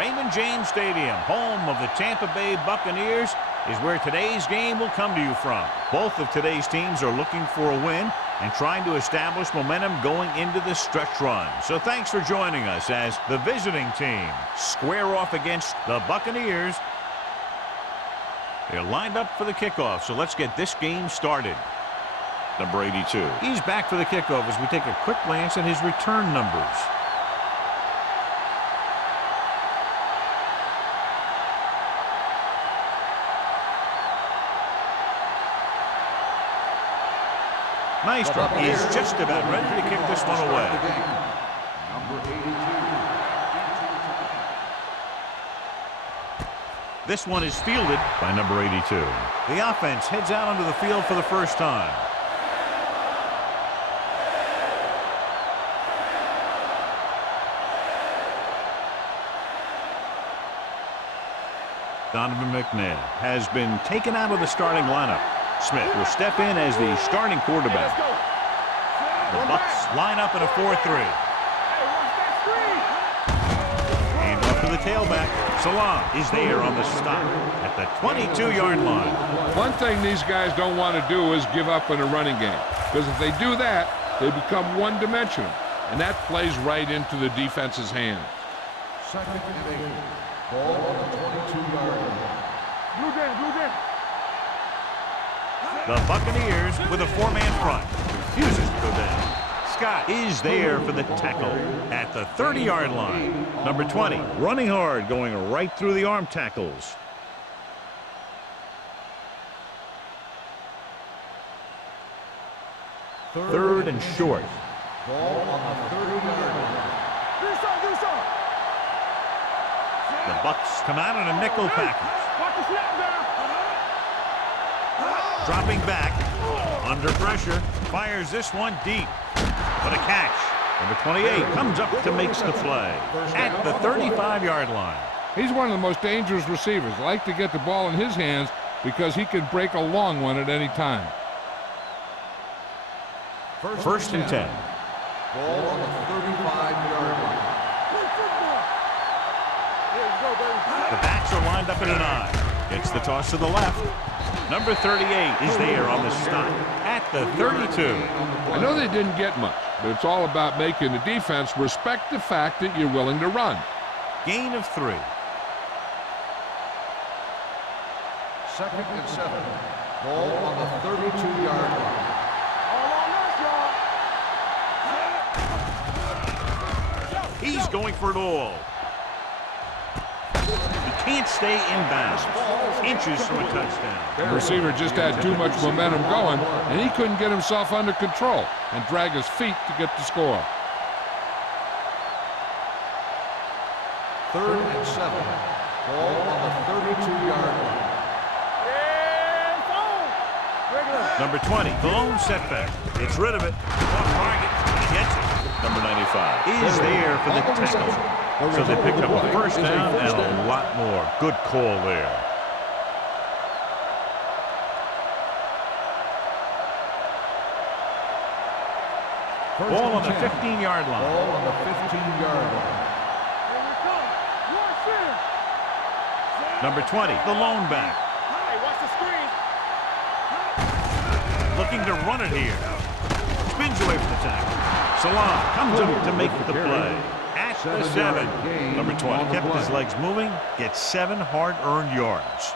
Raymond James Stadium, home of the Tampa Bay Buccaneers, is where today's game will come to you from. Both of today's teams are looking for a win and trying to establish momentum going into the stretch run. So thanks for joining us as the visiting team square off against the Buccaneers. They're lined up for the kickoff, so let's get this game started. Number 82. He's back for the kickoff as we take a quick glance at his return numbers. Maestro is just about ready to kick this one away. Number 82. This one is fielded by number 82. The offense heads out onto the field for the first time. Donovan McNabb has been taken out of the starting lineup. Smith will step in as the starting quarterback. The Bucs line up in a 4-3. And up to the tailback. Salam is there on the stop at the 22-yard line. One thing these guys don't want to do is give up in a running game, because if they do that, they become one-dimensional, and that plays right into the defense's hands. Second and 8. Ball on the 22-yard line. Blue game. The Buccaneers with a four-man front. Refuses to go down. Scott is there for the tackle at the 30-yard line. Number 20, running hard, going right through the arm tackles. Third and short. Ball on the 30-yard line. The Bucs come out in a nickel package. Watch the snap down. Dropping back, under pressure, fires this one deep. What a catch. Number 28 comes up to make the play at the 35-yard line. He's one of the most dangerous receivers. Like to get the ball in his hands because he can break a long one at any time. First and 10. Ball on the 35-yard line. The backs are lined up in an I. It's the toss to the left. Number 38 is there on the stop at the 32. I know they didn't get much, but it's all about making the defense respect the fact that you're willing to run. Gain of 3. Second and 7. Ball on the 32-yard line. He's going for it all. He can't stay inbounds. Inches from a touchdown. The receiver just had too much momentum going, and he couldn't get himself under control and drag his feet to get the score. Third and 7. Ball on the 32-yard line. Number 20, the lone setback. It's rid of it. Off target. He gets it. Number 95 is there for the tackle. So they picked up a first down and a lot more. Good call there. Ball on the 15-yard line. Ball on the 15-yard line. Number 20, the lone back. Looking to run it here. Spins away from the tackle. Salam comes up to make the play. At the 7. Number 20 kept his legs moving, gets 7 hard-earned yards.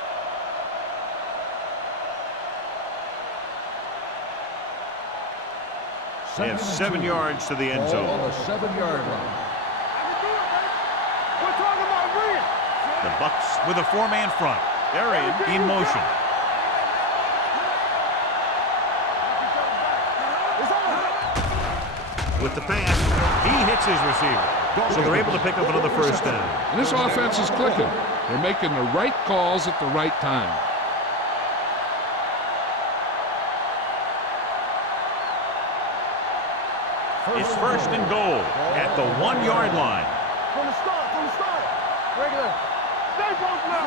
They have 7 yards to the end zone. On the 7-yard line. The Bucs with a four-man front. They're in motion. With the pass, he hits his receiver. So they're able to pick up another first down. And this offense is clicking. They're making the right calls at the right time. It's first and goal at the 1-yard line. From the start. Regular.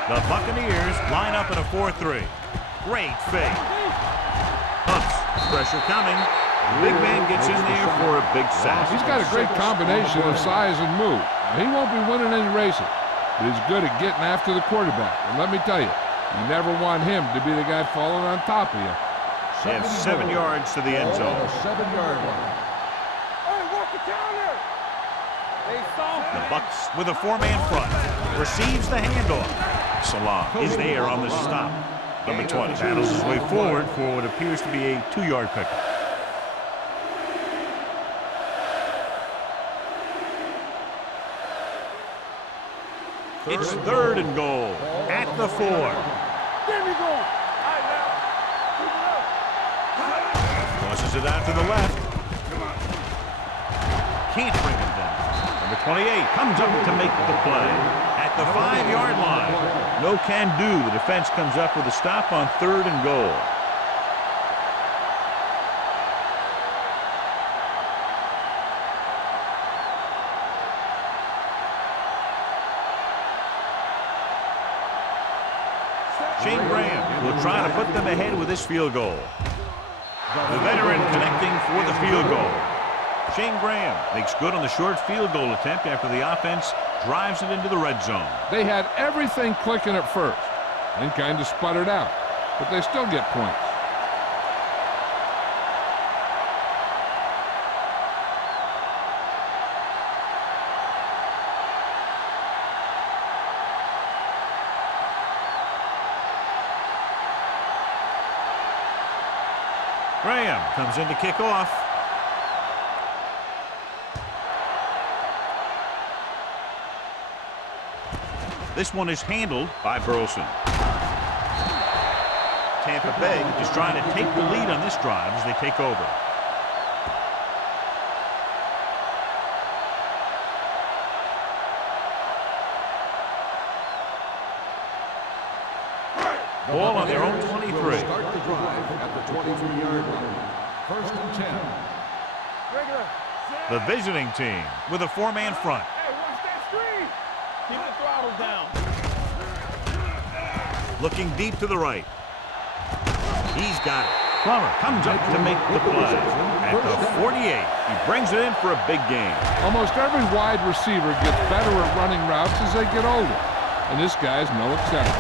The Buccaneers line up in a 4-3. Great fake. Pumps. Pressure coming. Big man gets in there for a big sack. He's got a great combination of size and move. He won't be winning any races. but he's good at getting after the quarterback. And let me tell you, you never want him to be the guy falling on top of you. They have 7 yards to the end zone. On the 7-yard line. Hey, walk the counter. They soft. The Bucks with a 4-man front. Receives the handoff. Salah is there on the stop. Number 20 battles his way forward for what appears to be a 2-yard pickup. It's 3rd and goal at the 4. There we go. All right, now. Keep it up. Tosses it out to the left. Can't bring him down. Number 28 comes up to make the play at the 5-yard line. No can do. The defense comes up with a stop on 3rd and goal. Shane Graham will try to put them ahead with this field goal. The veteran connecting for the field goal. Shane Graham makes good on the short field goal attempt after the offense drives it into the red zone. They had everything clicking at first and kind of sputtered out, but they still get points. Graham comes in to kick off. This one is handled by Burleson. Tampa Bay is trying to take the lead on this drive as they take over. Ball on their own 23. Start the drive at the 23-yard line. 1st and 10. Regular. The visiting team with a 4-man front. Hey, watch that screen. Keep the throttle down. Looking deep to the right. He's got it. Plummer comes up to make the play. At the 48, he brings it in for a big gain. Almost every wide receiver gets better at running routes as they get older, and this guy's no exception.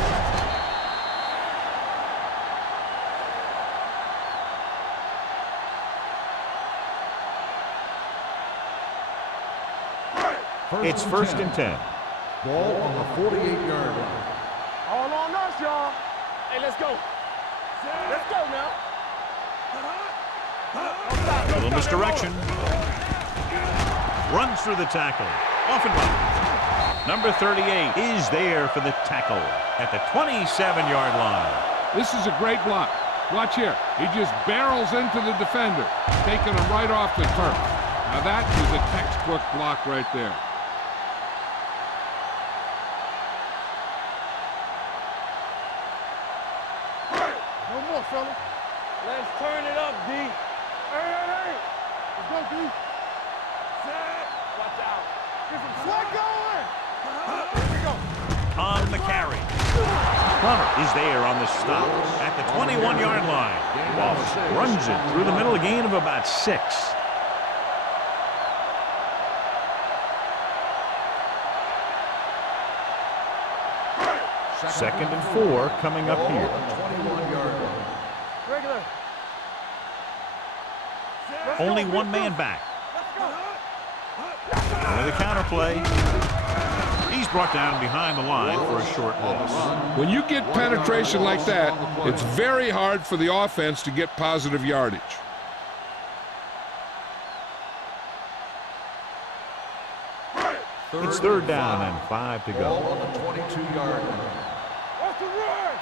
It's 1st and 10. Ball on the 48-yard line. All on us, y'all. Hey, let's go. Let's go now. A little misdirection. Runs through the tackle. Off and running. Number 38 is there for the tackle at the 27-yard line. This is a great block. Watch here. He just barrels into the defender, taking him right off the turf. Now that is a textbook block right there. No more, fella. Let's turn it up, D. Hey, hey, hey. Let's go, D. Set. Watch out. Get some slack going. Here we go. On the carry. Plummer is there on the stop at the 21-yard line. Wallace runs it through the middle, a gain of about 6. Second and 4 coming up here. 21-yard line. Regular. Only 1 man back. And the counter play. He's brought down behind the line for a short loss. When you get penetration like that, it's very hard for the offense to get positive yardage. It's 3rd down and 5 to Ball go. on the 22-yard line. What's the run?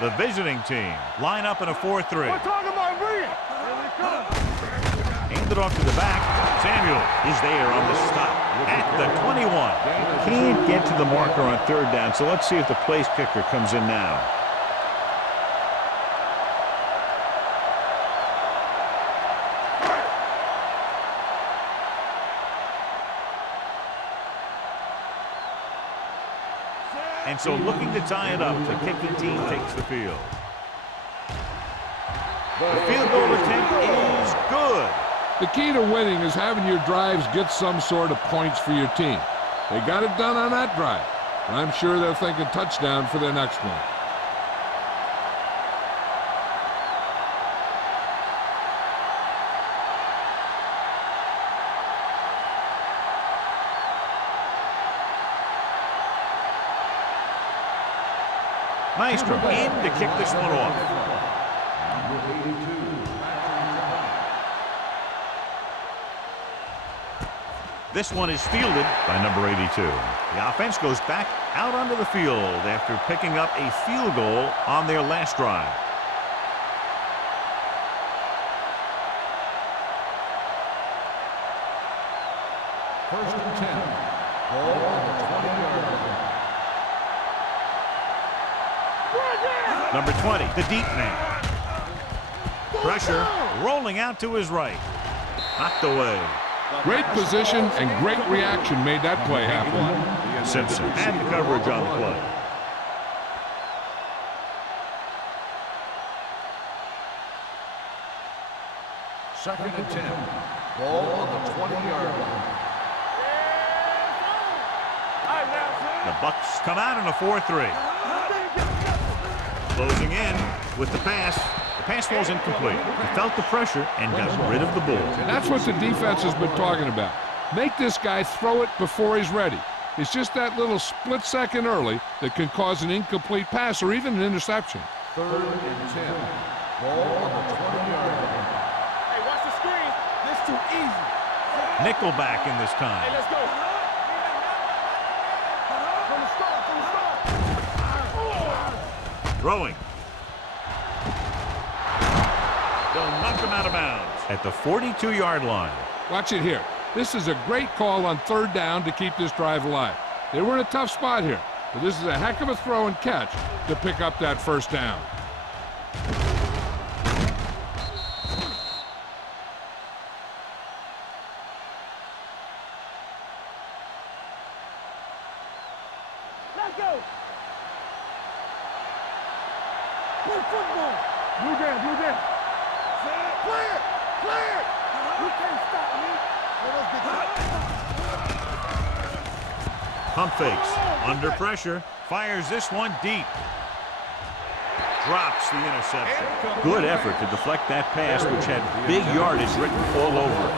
The visiting team line up in a 4-3. We're talking about bringing. Here we come. Handed off to the back. Samuel is there on the stop at the 21. Can't get to the marker on 3rd down, so let's see if the place kicker comes in now. And so looking to tie it up, the kicking team takes the field. The field goal attempt is good. The key to winning is having your drives get some sort of points for your team. They got it done on that drive. And I'm sure they're thinking touchdown for their next one. Maestro in to kick this one off. This one is fielded by number 82. The offense goes back out onto the field after picking up a field goal on their last drive. First and 10. Ball on the 20-yard line. Number 20, the deep man. Pressure rolling out to his right. Knocked away. Great position and great reaction made that play happen. Simpson had the coverage on the play. Second and 10. Ball on the 20-yard line. The Bucks come out in a 4-3. Closing in with the pass. The pass falls incomplete. He felt the pressure and got rid of the ball. That's what the defense has been talking about. Make this guy throw it before he's ready. It's just that little split second early that can cause an incomplete pass or even an interception. Third and 10. Ball on the 20-yard line. Hey, watch the screen. This too easy. Nickelback in this time. Hey, let's go. From the start, from the start. Throwing. They'll knock him out of bounds at the 42-yard line. Watch it here. This is a great call on third down to keep this drive alive. They were in a tough spot here, but this is a heck of a throw and catch to pick up that first down. Let's go. Play football. Blue down, blue down. Clear, clear. You can't stop me. Pump fakes. Under pressure. Fires this one deep. Drops the interception. Good effort to deflect that pass, which had big yardage written all over it.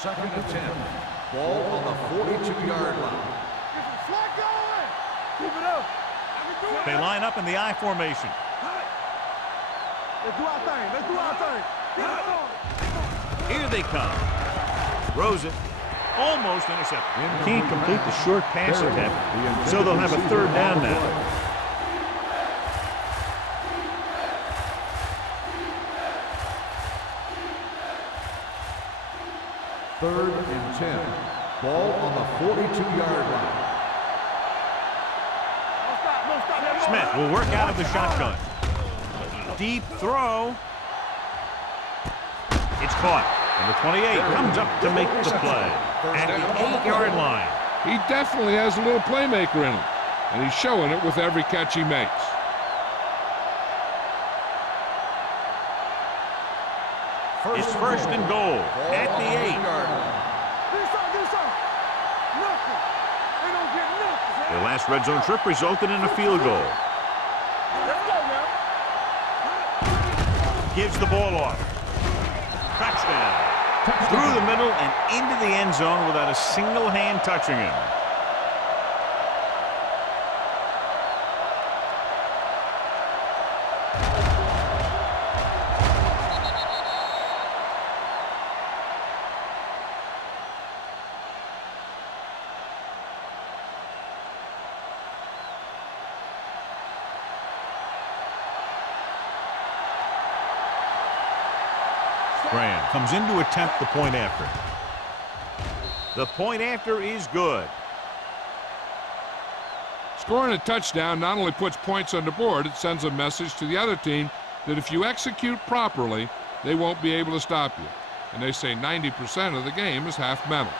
Second and 10. Ball on the 42-yard line. Flag going. Keep it up. They line up in the I formation. Let's do our thing. Let's do our thing. Here they come. Throws it. Almost intercepted. Can't complete the short pass attempt, so they'll have a third down now. Third and 10. Ball on the 42-yard line. Smith will work out of the shotgun. Deep throw. It's caught. Number 28 comes up to make the play at the 8-yard line. He definitely has a little playmaker in him, and he's showing it with every catch he makes. It's first and goal at the 8. Their last red zone trip resulted in a field goal. Gives the ball off. Touchdown. Through the middle and into the end zone without a single hand touching him. Graham comes in to attempt the point after. The point after is good. Scoring a touchdown not only puts points on the board, it sends a message to the other team that if you execute properly, they won't be able to stop you. And they say 90% of the game is half mental.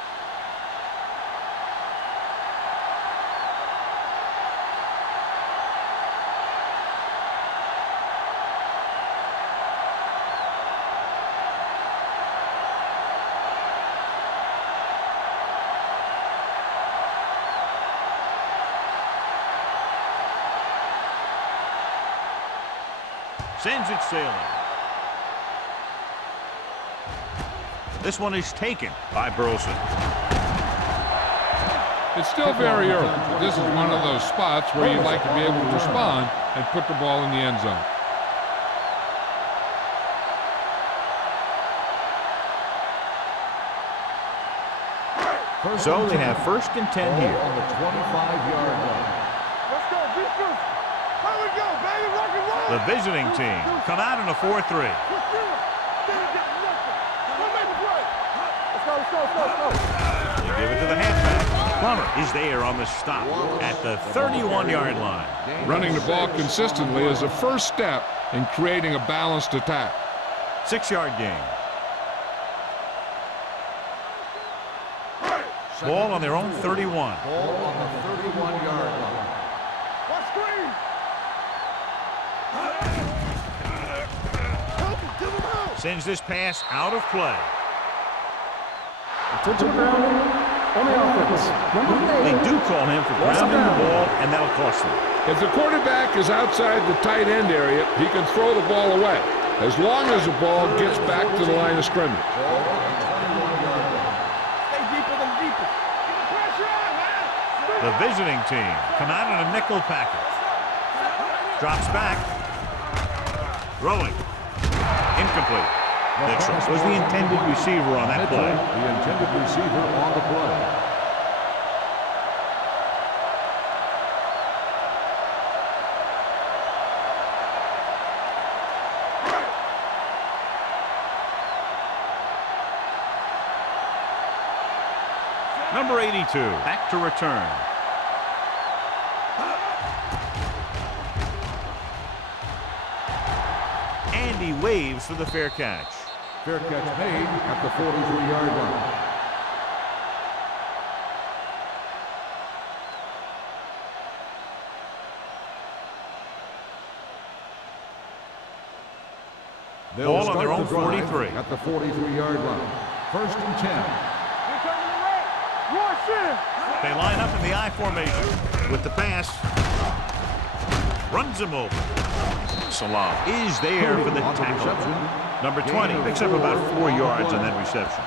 Sends it sailing. This one is taken by Burleson. It's still very early, but this is one of those spots where you'd like to be able to respond and put the ball in the end zone. So they have 1st and 10 here. On the 25-yard line. Let's go, defense. Here we go, baby. Rock and roll. The visiting team come out in a 4-3. Let's go. They give it to the halfback. Plummer is there on the stop at the 31-yard line. Running the ball consistently is the first step in creating a balanced attack. 6-yard gain. Ball on their own 31. Ball on the 31-yard line. Watch screen. Sends this pass out of play. To the ground on the offense. They do call him for grounding the ball, and that'll cost them. If the quarterback is outside the tight end area, he can throw the ball away, as long as the ball gets back to the line of scrimmage. Ball on the 21-yard line. Stay deeper than deeper. Get the pressure on, man. The visiting team come out in a nickel package. Drops back. Throwing. Incomplete. The choice was the intended receiver on that play. The intended receiver on the play. Number 82, back to return. And he waves for the fair catch. Fair catch made at the 43-yard line. Ball on their own 43. At the 43-yard line. 1st and 10. Here coming the right. Rush in. They line up in the I formation with the pass. Runs him over. Salam is there for the On the tackle. reception. Number 20 picks up about 4 yards on that reception.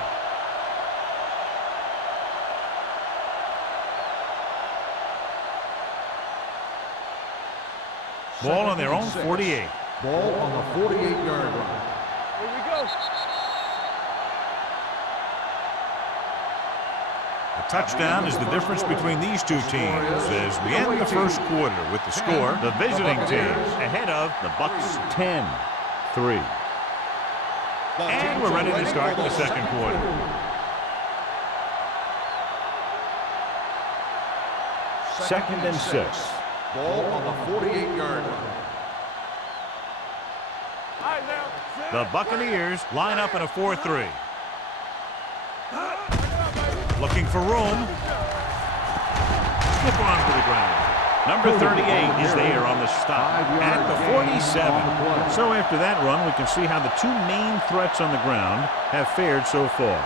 Ball on their own 48. Ball on the 48-yard line. Here we go. A touchdown is the difference between these two teams as we end the first quarter with the score. The visiting team ahead of the Bucks 10-3. And we're ready to start the second quarter. Second and 6. Ball on the 48-yard line. All right, now. The Buccaneers line up in a 4-3. Looking for room. Slip on to the ground. Number 38 is there on the stop at the 47. So after that run, we can see how the two main threats on the ground have fared so far.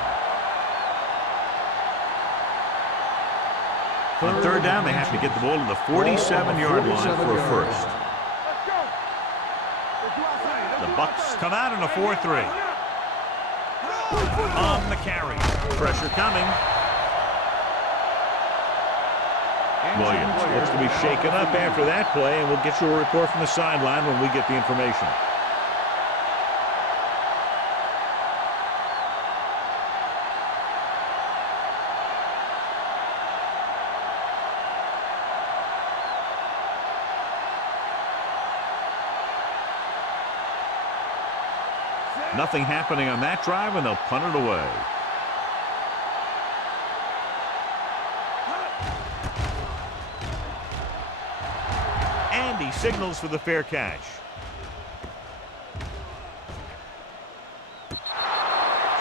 On third down, they have to get the ball to the 47-yard line for a first. Let's go. The Bucks come out in a 4-3. On the carry. Pressure coming. Williams looks to be shaken up after that play, and we'll get you a report from the sideline when we get the information. Nothing happening on that drive, and they'll punt it away. And he signals for the fair catch.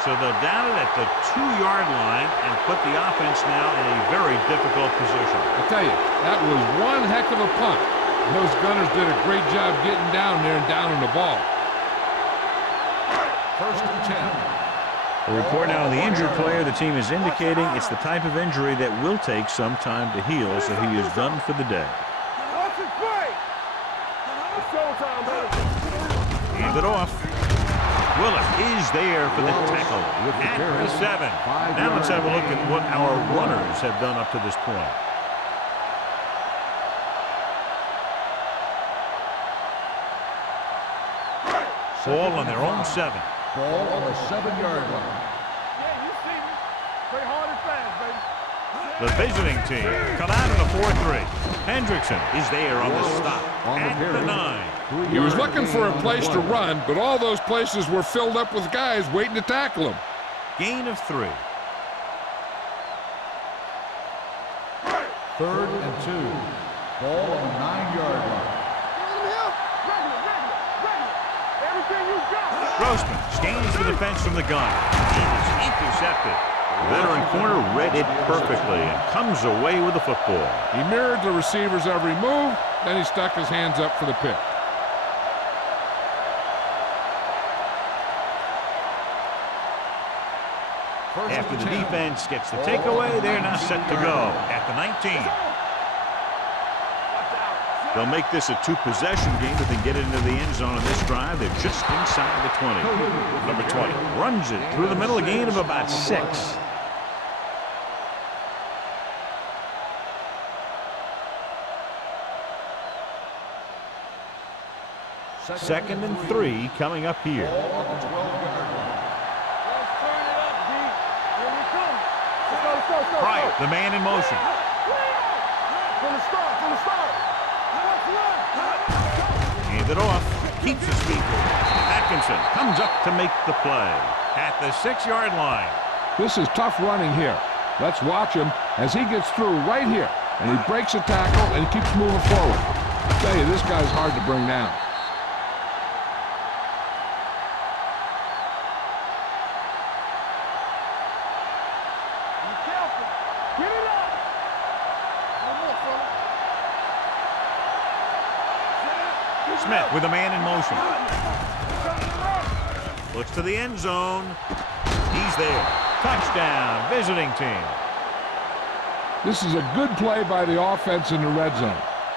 So they'll down it at the 2-yard line and put the offense now in a very difficult position. I tell you, that was one heck of a punt. Those gunners did a great job getting down there and downing the ball. 1st and 10. A report now on the injured player. The team is indicating it's the type of injury that will take some time to heal, so he is done for the day. Watch it play. It's showtime, baby. Hand it off. Willis is there for the tackle at the 7. Now let's have a look at what our runners have done up to this point. Ball on their own 7. Ball on the 7-yard line. Yeah, you see me. Play hard and fast, baby. The visiting team come out in a 4-3. Hendrickson is there on the stop at the 9. He was looking for a place to run, but all those places were filled up with guys waiting to tackle him. Gain of 3. 3rd and 2. Ball on the 9-yard line. Grossman scans the defense from the gun. He is intercepted. The veteran corner read it perfectly and comes away with the football. He mirrored the receiver's every move, then he stuck his hands up for the pick. After the defense gets the takeaway, they're now set to go at the 19. They'll make this a 2-possession game if they get it into the end zone on this drive. They're just inside the 20. Number 20 runs it through the middle, a gain of about 6. Second and 3 coming up here. Let's turn it up, D. Here we come. Let's go. Bryant, the man in motion. From the start. Hand it off. Keeps his feet. Atkinson comes up to make the play at the 6-yard line. This is tough running here. Let's watch him as he gets through right here. And he breaks a tackle and he keeps moving forward. I tell you, this guy's hard to bring down. Be careful. Get it up. One more, fella. Smith with a man in motion. Looks to the end zone. He's there. Touchdown, visiting team. This is a good play by the offense in the red zone.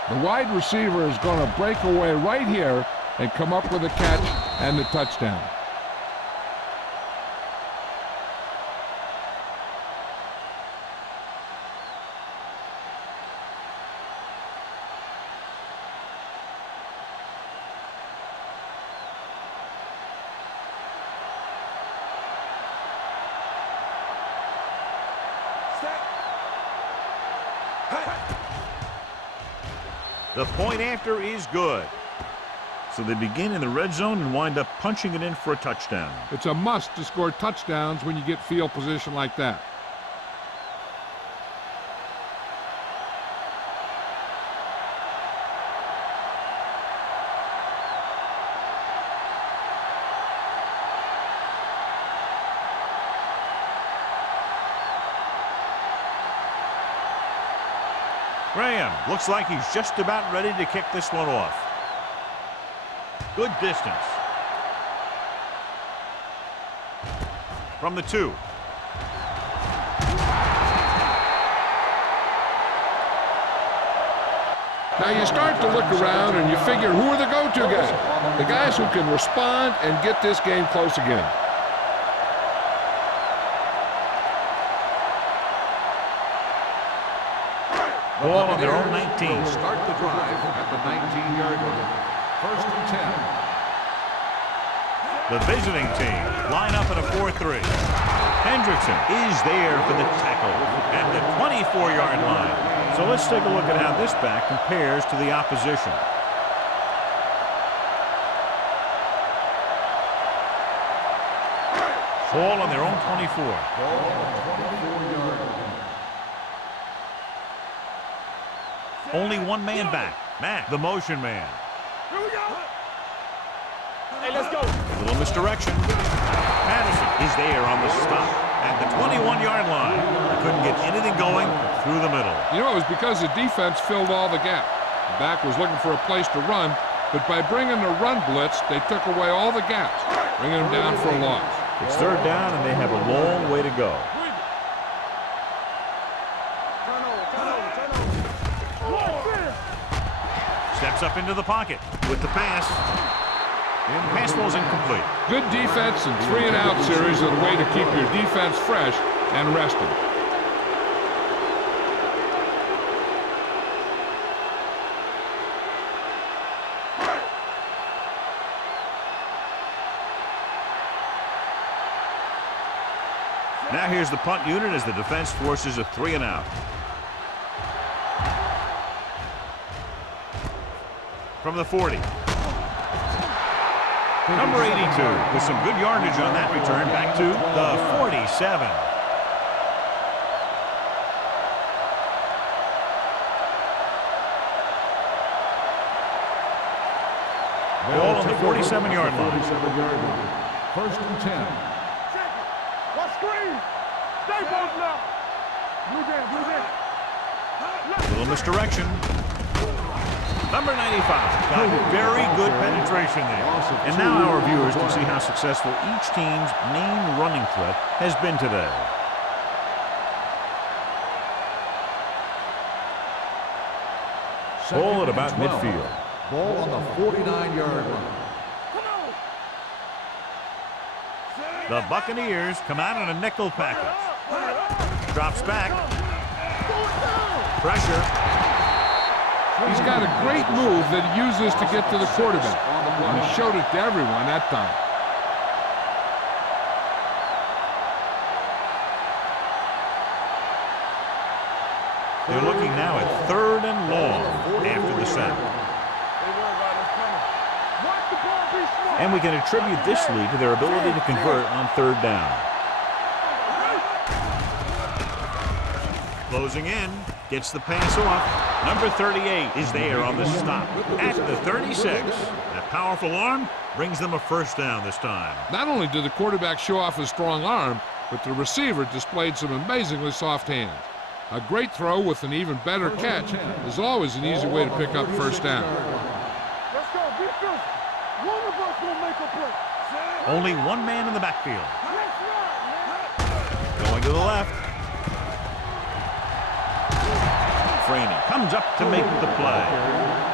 The wide receiver is going to break away right here and come up with a catch and the touchdown. The point after is good. So they begin in the red zone and wind up punching it in for a touchdown. It's a must to score touchdowns when you get field position like that. Graham looks like he's just about ready to kick this one off. Good distance. From the 2. Now you start to look around and you figure, who are the go-to guys? The guys who can respond and get this game close again. Ball on their own 19. Start the drive at the 19-yard line. 1st and 10. The visiting team line up at a 4-3. Hendrickson is there for the tackle at the 24-yard line. So let's take a look at how this back compares to the opposition. Ball on their own 24. Ball on the 24-yard line. Only one man back. Matt, the motion man. Here we go. Hey, let's go. A little misdirection. Madison is there on the stop at the 21-yard line. They couldn't get anything going through the middle. You know, it was because the defense filled all the gap. The back was looking for a place to run, but by bringing the run blitz, they took away all the gaps, bringing them down for a loss. It's 3rd down, and they have a long way to go. Steps up into the pocket with the pass. Pass ball's incomplete. Good defense and 3-and-out series are the way to keep your defense fresh and rested. Now here's the punt unit as the defense forces a 3-and-out. From the 40. Number 82 with some good yardage on that return back to the 47. Ball on the 47-yard line. 1st and 10. What screen? Stay both now. Blue game. Little misdirection. Number 95 got very good penetration there. And now our viewers can see how successful each team's main running threat has been today. Ball at about midfield. Ball on the 49-yard line. The Buccaneers come out on a nickel package. Drops back. Pressure. He's got a great move that he uses to get to the quarterback. And he showed it to everyone that time. They're looking now at 3rd and long after the sack. And we can attribute this lead to their ability to convert on 3rd down. Closing in, gets the pass off. Number 38 is there on the stop at the 36. That powerful arm brings them a 1st down this time. Not only did the quarterback show off his strong arm, but the receiver displayed some amazingly soft hands. A great throw with an even better catch is always an easy way to pick up 1st down. Let's go, defense. One of us will make a play. Only one man in the backfield. Going to the left. Franey comes up to make the play.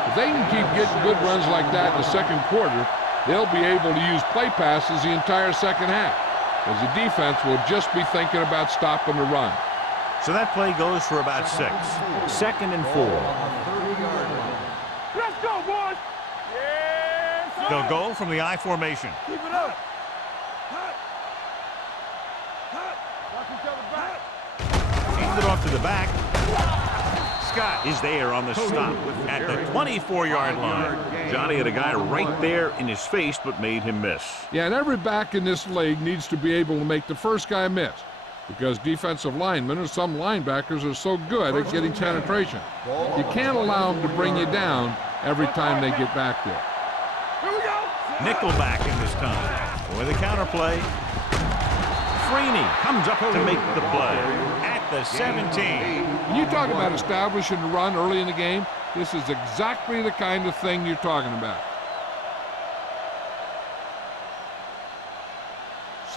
If they can keep getting good runs like that in the 2nd quarter, they'll be able to use play passes the entire 2nd half, as the defense will just be thinking about stopping the run. So that play goes for about 6. 2nd and 4. Let's go, boys. Yes, They'll go from the I formation. keep it up. Watch each other back. Hands it off to the back. Scott is there on the stop at the 24-yard line. Johnny had a guy right there in his face but made him miss. Yeah, and every back in this league needs to be able to make the first guy miss, because defensive linemen and some linebackers are so good at getting penetration. You can't allow them to bring you down every time they get back there. Here we go. Nickelback in this time. With a counterplay. Freeney comes up to make the play at the 17. When you talk about establishing the run early in the game, this is exactly the kind of thing you're talking about.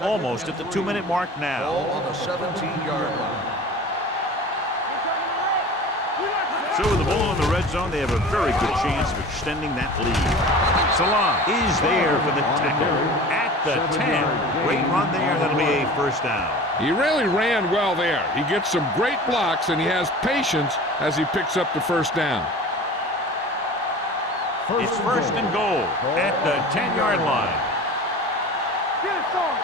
Almost at the 2-minute mark Ball now. on the 17-yard line. So with the ball in the red zone, they have a very good chance of extending that lead. Salam is there for the tackle at the 10. Great run there. That'll be a 1st down. He really ran well there. He gets some great blocks, and he has patience as he picks up the 1st down. It's 1st and goal at the 10-yard line. Get it started.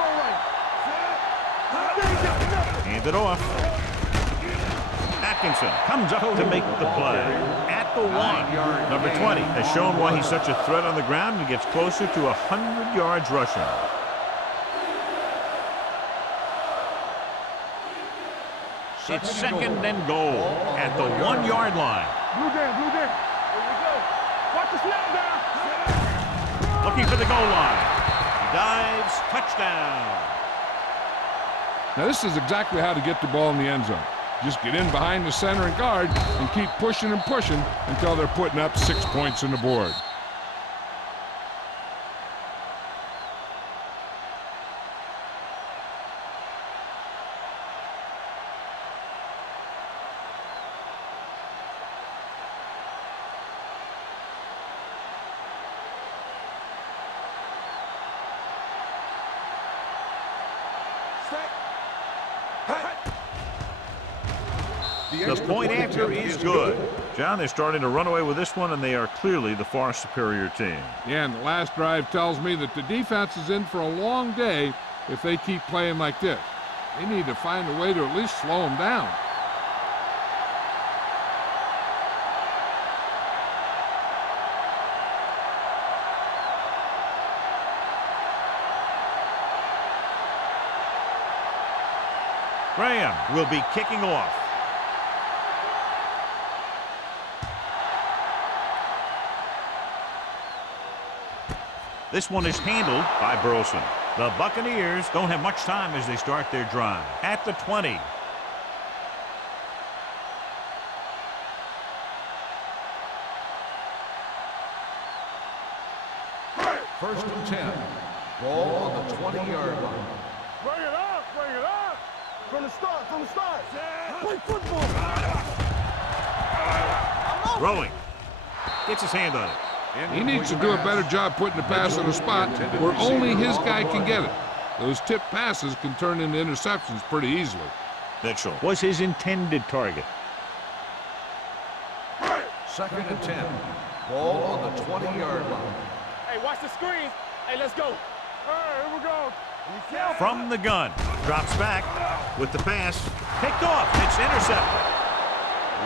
Throw right. Hand it off. Atkinson comes up to make the play at the 1. Number 20 has shown why he's such a threat on the ground and gets closer to 100 yards rushing. It's 2nd and goal at the 1-yard line. Blue game. Here we go. Watch the snap down. Looking for the goal line. He dives. Touchdown. Now, this is exactly how to get the ball in the end zone. Just get in behind the center and guard and keep pushing and pushing until they're putting up 6 points on the board. The point after is good. John, they're starting to run away with this one, and they are clearly the far superior team. Yeah, and the last drive tells me that the defense is in for a long day if they keep playing like this. They need to find a way to at least slow them down. Graham will be kicking off. This one is handled by Burleson. The Buccaneers don't have much time as they start their drive. At the 20. First and 10. Ball on the 20-yard line. Bring it up, bring it up. From the start, from the start. Play football. Throwing. Gets his hand on it. He needs to do a better job putting the pass in a spot where only his guy can get it. Those tip passes can turn into interceptions pretty easily. Mitchell was his intended target. Second and 10. Ball on the 20-yard line. Hey, watch the screen. Hey, let's go. All right, here we go. From the gun. Drops back with the pass. Picked off. It's intercepted.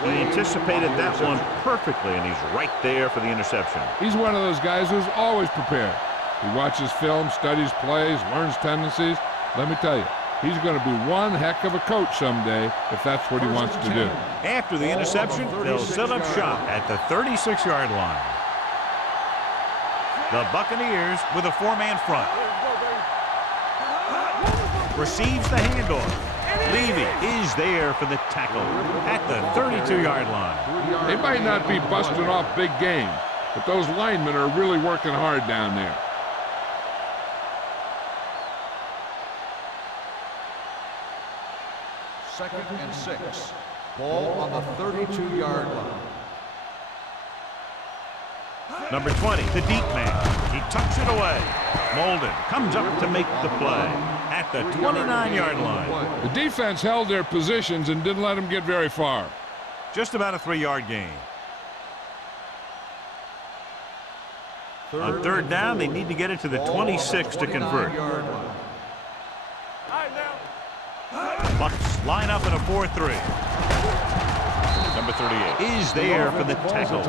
He anticipated that one perfectly, and he's right there for the interception. He's one of those guys who's always prepared. He watches film, studies plays, learns tendencies. Let me tell you, he's going to be one heck of a coach someday if that's what he wants to do. After the interception, they'll set up shop at the 36-yard line. The Buccaneers with a four-man front. Receives the handoff. Levy is there for the tackle at the 32-yard line. They might not be busting off big game, but those linemen are really working hard down there. Second and 6. Ball on the 32-yard line. Number 20, the deep man. He tucks it away. Molden comes up to make the play at the 29-yard line. The defense held their positions and didn't let them get very far. Just about a 3-yard gain. On third down, they need to get it to the 26 to convert. Bucks line up in a 4-3. Number 38 is there for the tackle.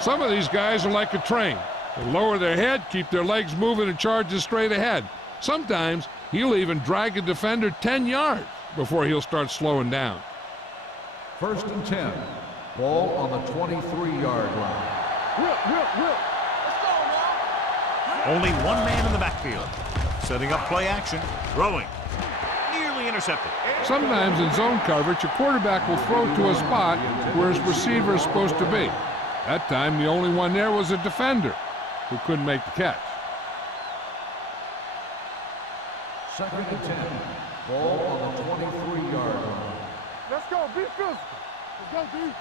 Some of these guys are like a train. They lower their head, keep their legs moving, and charge straight ahead. Sometimes he'll even drag a defender 10 yards before he'll start slowing down. First and 10. Ball on the 23-yard line. Only one man in the backfield. Setting up play action. Throwing. Nearly intercepted. Sometimes in zone coverage, a quarterback will throw to a spot where his receiver is supposed to be. That time, the only one there was a defender who couldn't make the catch. Second and 10. Ball on the 23-yard line. Let's go, be physical. Let's go, D.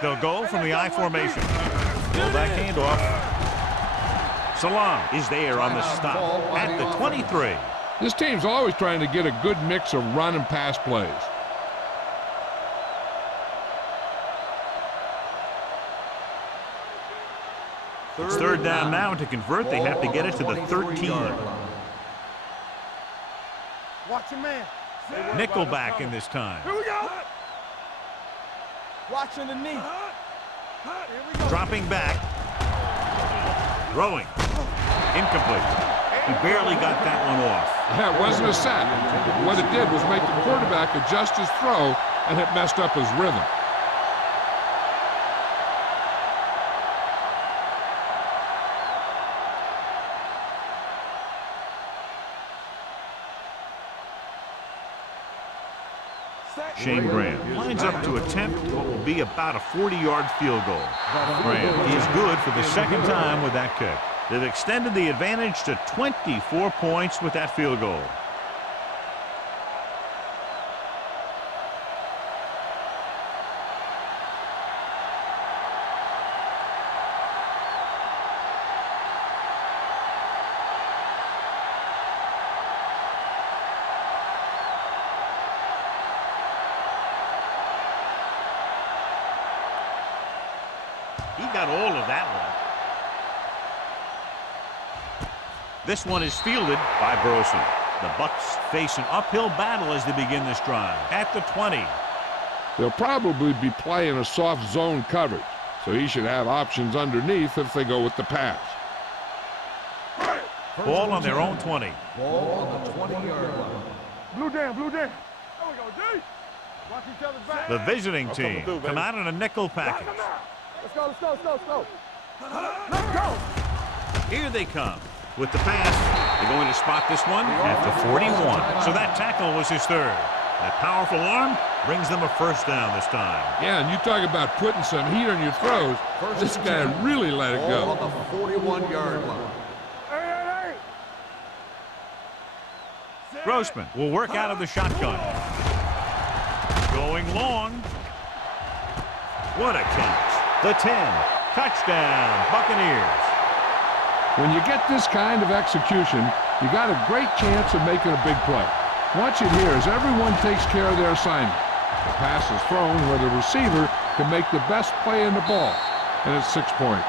They'll go from the I formation. Fullback handoff. Salam is there on the stop at the 23. This team's always trying to get a good mix of run and pass plays. It's third down now. To convert, they have to get it to the 13. Watch your man. Nickelback in this time. Here we go. Watching the knee. Dropping back. Throwing. Incomplete. He barely got that one off. That wasn't a sack. What it did was make the quarterback adjust his throw, and it messed up his rhythm. Shane Graham lines up to attempt what will be about a 40-yard field goal. Graham is good for the second time with that kick. They've extended the advantage to 24 points with that field goal. He got all of that one. This one is fielded by Burleson. The Bucs face an uphill battle as they begin this drive. At the 20. They'll probably be playing a soft zone coverage, so he should have options underneath if they go with the pass. Ball on their own 20. Ball on the 20-yard line. Blue down, blue down. There we go, D. Watch each other's back. The visiting team come out in a nickel package. Let's go, let's go, let's go, let's go. Let's go. Here they come. With the pass, they're going to spot this one at the 41. So that tackle was his third. That powerful arm brings them a first down this time. Yeah, and you talk about putting some heat on your throws. This guy really let it Ball go. on the 41-yard line. Grossman will work out of the shotgun. Going long. What a catch. The 10. Touchdown, Buccaneers. When you get this kind of execution, you got a great chance of making a big play. Watch it here as everyone takes care of their assignment. The pass is thrown where the receiver can make the best play in the ball, and it's 6 points.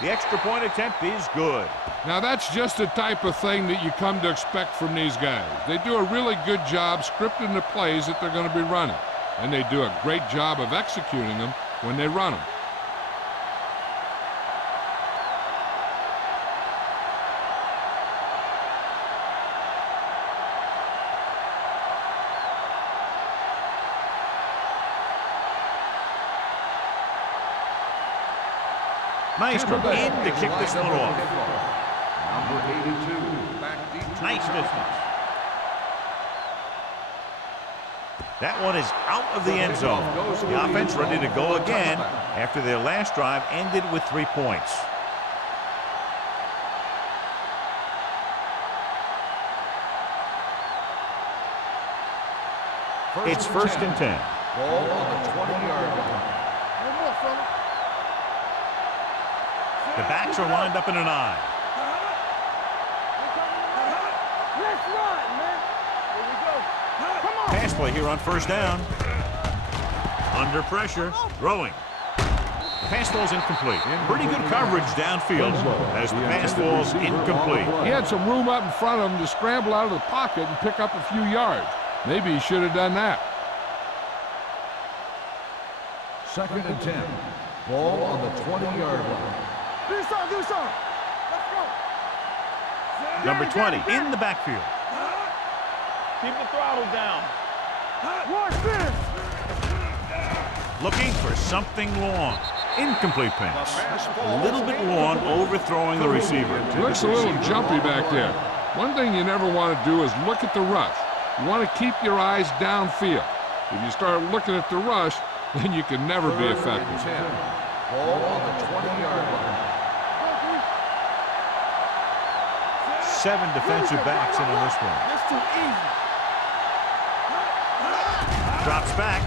The extra point attempt is good. Now that's just the type of thing that you come to expect from these guys. They do a really good job scripting the plays that they're going to be running, and they do a great job of executing them when they run them. Maestro in to kick this one off. Number 82, back deep. Nice distance. That one is out of the end zone. The offense ready to go again after their last drive ended with 3 points. It's first and 10. Ball on the 20-yard line. No more, fella. The backs are lined up in an I. Let's run, man. Here we go. Come on. Pass play here on first down. Under pressure, throwing. Pass falls incomplete. Pretty good coverage downfield as the pass falls incomplete. He had some room up in front of him to scramble out of the pocket and pick up a few yards. Maybe he should have done that. Second and 10. Ball on the 20-yard line. Do something, do something. Let's go. Number 20 in the backfield. Keep the throttle down. Watch this. Looking for something long. Incomplete pass. A little bit long, overthrowing the receiver. Looks a little jumpy back there. One thing you never want to do is look at the rush. You want to keep your eyes downfield. If you start looking at the rush, then you can never be effective. 10. Ball on the 20-yard line. 7 defensive backs in on this one. That's too easy. Drops back.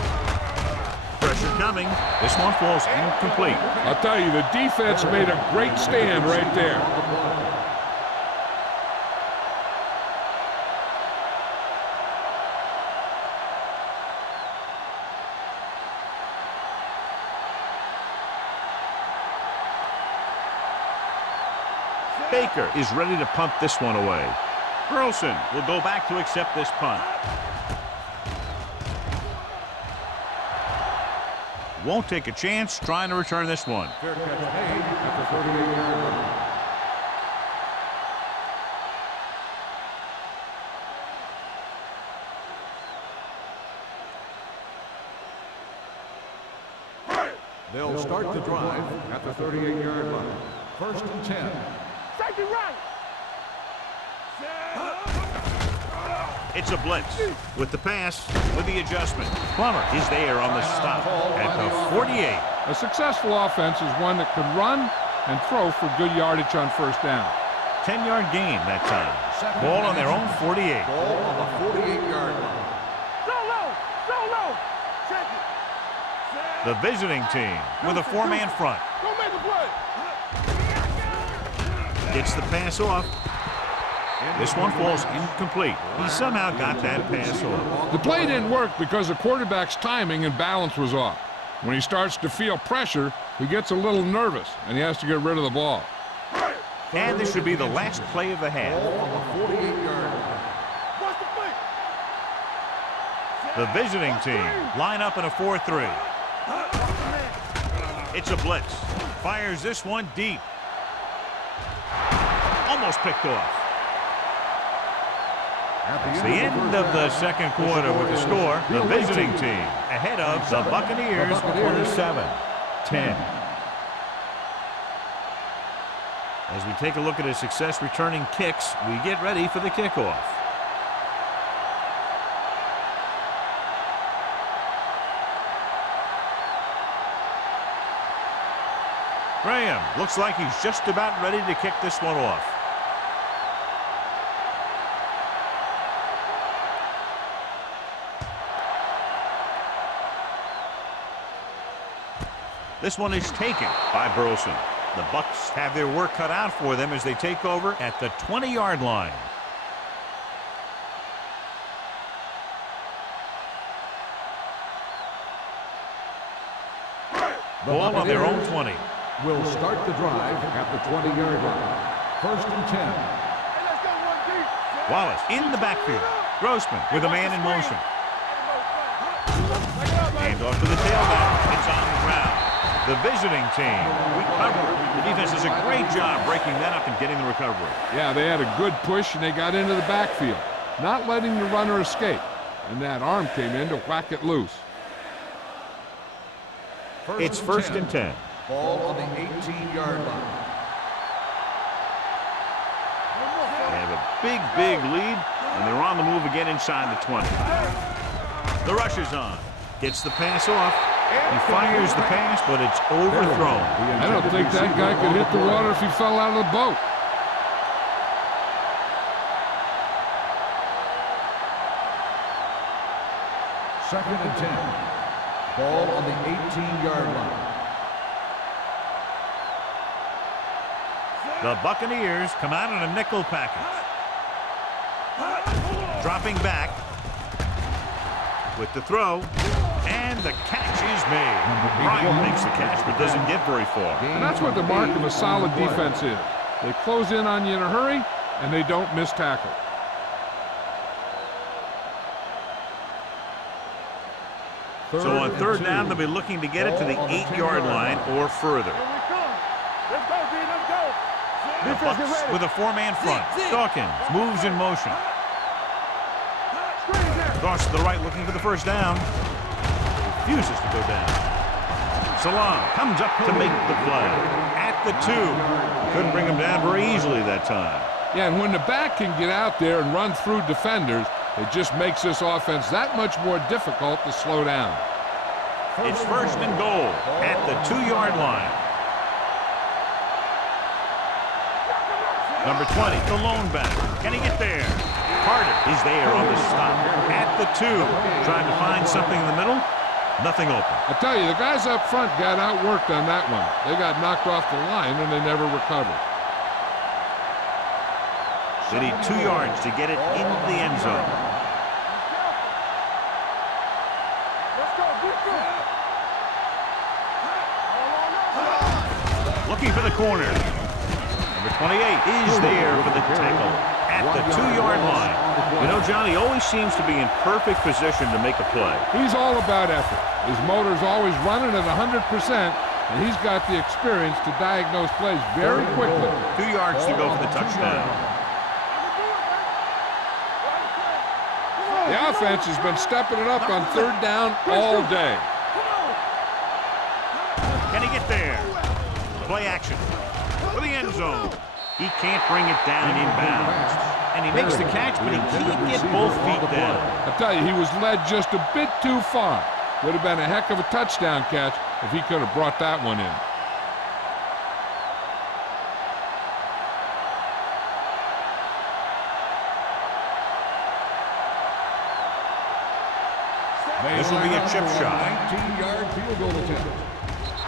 Pressure coming. This one falls incomplete. I'll tell you, the defense made a great stand right there. Baker is ready to punt this one away. Burleson will go back to accept this punt. Won't take a chance trying to return this one. Fair catch made at the 38-yard line. They'll start the drive at the 38-yard line. First and 10. Safety right. It's a blitz with the pass, with the adjustment. Plummer is there on the stop at the 48. A successful offense is one that can run and throw for good yardage on first down. 10-yard gain that time. Ball on their own 48. Ball on the 48-yard line. Solo. Check it. The visiting team with a four-man front. Go make a play. Gets the pass off. This one falls incomplete. He somehow got that pass off. The play didn't work because the quarterback's timing and balance was off. When he starts to feel pressure, he gets a little nervous, and he has to get rid of the ball. And this should be the last play of the half. Ball on the 48-yard line. What's the play? The visiting team line up in a 4-3. It's a blitz. Fires this one deep. Almost picked off. It's the end of the second quarter with the score. The visiting team ahead of the Buccaneers 27-10. As we take a look at his success returning kicks, we get ready for the kickoff. Graham looks like he's just about ready to kick this one off. This one is taken by Burleson. The Bucs have their work cut out for them as they take over at the 20-yard line. Ball on their own 20. Will start the drive at the 20-yard line. First and 10. Hey, let's go one deep. Wallace in the backfield. Grossman with a man in motion. Hand off to the tailback. It's on the ground. The visiting team recovered. The defense does a great job breaking that up and getting the recovery. Yeah, they had a good push, and they got into the backfield, not letting the runner escape. And that arm came in to whack it loose. It's first and 10. Ball on the 18-yard line. They have a big lead, and they're on the move again inside the 20. The rush is on. Gets the pass off. He fires the pass, but it's overthrown. I don't think that guy could hit the water if he fell out of the boat. Second and 10. Ball on the 18-yard line. The Buccaneers come out in a nickel package. Dropping back with the throw, and the catch is made. Bryant makes the catch but doesn't get very far. And that's what the mark of a solid defense is. They close in on you in a hurry, and they don't miss tackle. So on third down, they'll be looking to get it to the 8-yard line or further. Here we come. Let's go, D. Let's go. The Bucs with a four-man front. Dawkins moves in motion. Toss to the right, looking for the first down. Refuses to go down. Salam comes up to make the play. At the 2. Couldn't bring him down very easily that time. Yeah, and when the back can get out there and run through defenders, it just makes this offense that much more difficult to slow down. It's first and goal at the 2-yard line. Number 20, the lone back. Can he get there? Carter is there on the stop. At the 2, trying to find something in the middle. Nothing open. I tell you, the guys up front got outworked on that one. They got knocked off the line, and they never recovered. They need 2 yards to get it into the end zone. Looking for the corner. Number 28 is there for the tackle at the 2-yard line. You know, John, he always seems to be in perfect position to make a play. He's all about effort. His motor's always running at 100%, and he's got the experience to diagnose plays very quickly. 2 yards to go for the touchdown. The offense has been stepping it up on third down all day. Can he get there? Play action for the end zone. He can't bring it down inbounds. And he makes the catch, but he can't get both feet down. I tell you, he was led just a bit too far. Would have been a heck of a touchdown catch if he could have brought that one in. This will be a chip shot. 19-yard field goal attempt.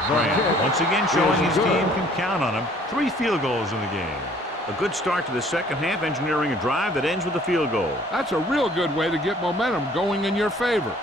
Grant once again showing his team can count on him. 3 field goals in the game. A good start to the second half, engineering a drive that ends with a field goal. That's a real good way to get momentum going in your favor.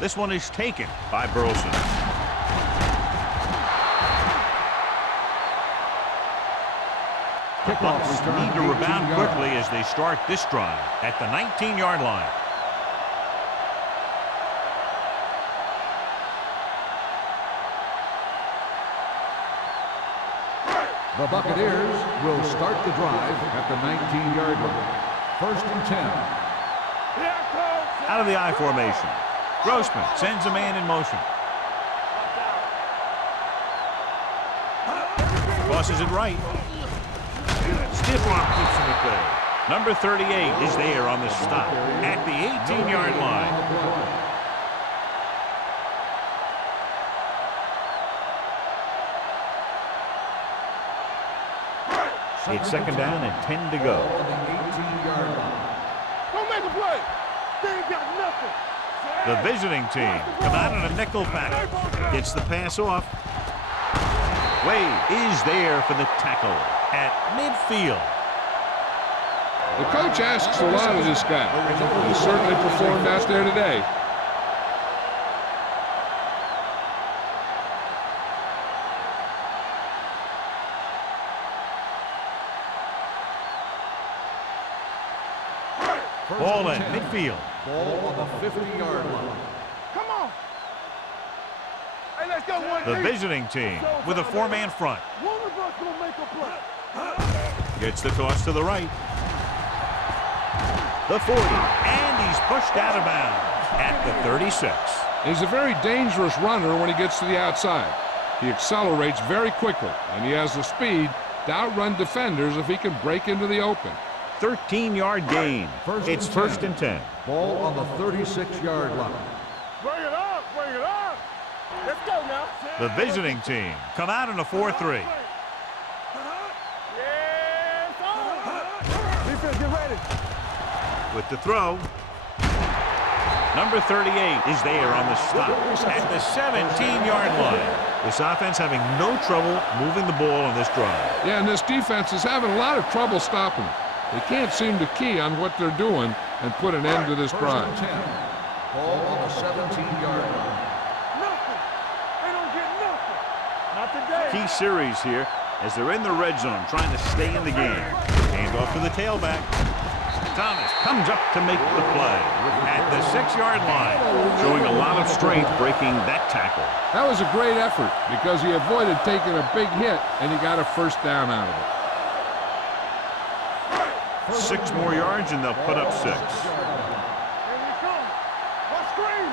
This one is taken by Burleson. The Bucks need to rebound quickly as they start this drive at the 19-yard line. The Buccaneers will start the drive at the 19-yard line. 1st and 10. Out of the I formation. Grossman sends a man in motion. Tosses it right. Stiff arm keeps him at bay. Number 38 is there on the stop at the 18-yard line. It's 2nd down and 10 to go. On the 18-yard line. Don't make a play. They ain't got nothing. The visiting team come out in a nickel package. Gets the pass off. Wade is there for the tackle at midfield. The coach asks a lot of this guy. He certainly performed out there today. Ball in midfield. Ball on the 50-yard line. Come on. Hey, let's go one. The visiting team with a 4-man front. One of us gonna make a play. Gets the toss to the right. The 40, and he's pushed out of bounds at the 36. He's a very dangerous runner when he gets to the outside. He accelerates very quickly, and he has the speed to outrun defenders if he can break into the open. 13-yard gain. It's 1st and 10. Ball on the 36-yard line. Bring it up, bring it up. Let's go now. The visiting team come out in a 4-3. Yes, defense, get ready. With the throw. Number 38 is there on the stop at the 17-yard line. This offense having no trouble moving the ball on this drive. Yeah, and this defense is having a lot of trouble stopping him. They can't seem to key on what they're doing and put an end to this 1st drive. and 10. Ball on the 17-yard line. Nothing. They don't get nothing. Not today. Key series here as they're in the red zone trying to stay in the game. Hand off to the tailback. Thomas comes up to make the play at the 6-yard line, showing a lot of strength breaking that tackle. That was a great effort because he avoided taking a big hit and he got a 1st down out of it. 6 more yards and they'll put up 6. Here we come. What screen?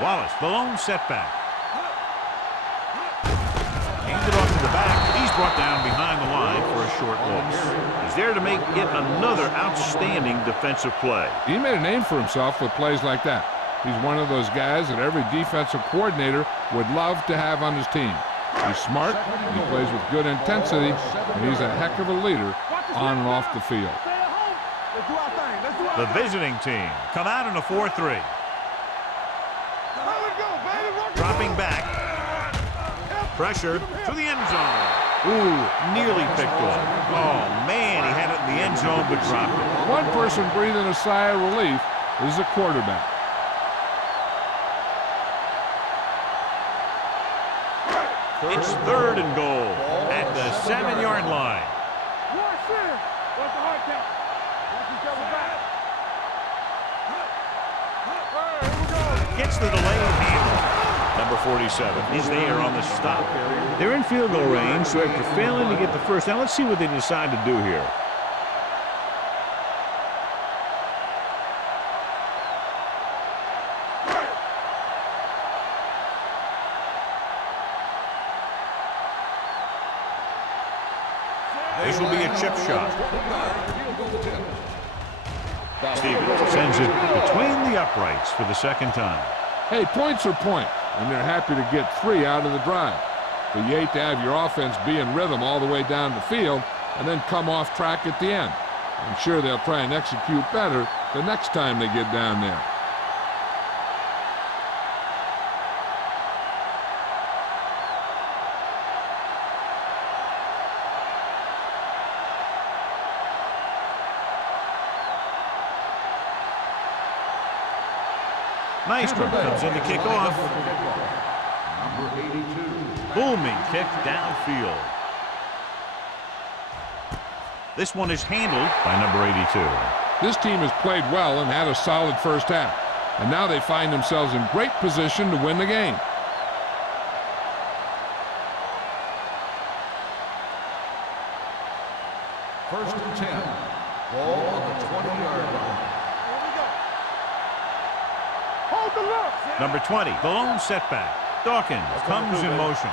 Wallace, the lone setback. Handed off to the back. He's brought down behind the line for a short loss. He's there to make yet another outstanding defensive play. He made a name for himself with plays like that. He's one of those guys that every defensive coordinator would love to have on his team. He's smart, he plays with good intensity, and he's a heck of a leader on and off the field. Stay at home. Let's do our thing. Let's do our The thing. visiting team come out in a 4-3. How we go, baby? Work it Dropping out. back. Pressure to the end zone. Ooh, nearly picked off. Oh, man, he had it in the end zone but dropped it. One person breathing a sigh of relief is the quarterback. It's 3rd and goal at the 7-yard line. Watch this. Watch the hard count. Watch each other back. All right, here we go. Gets the delayed handle. Number 47 is there on the stop. They're in field goal range, so after failing to get the first down, let's see what they decide to do here. This will be a chip shot. Stevens sends it between the uprights for the second time. Hey, points are points, and they're happy to get 3 out of the drive. But you hate to have your offense be in rhythm all the way down the field and then come off track at the end. I'm sure they'll try and execute better the next time they get down there. Nystrom comes in to kick off. Number 82. Booming kick downfield. This one is handled by number 82. This team has played well and had a solid first half. And now they find themselves in great position to win the game. First and 10. Ball on the 20-yard line. Hold the look. Number 20, the lone setback. Dawkins comes in motion.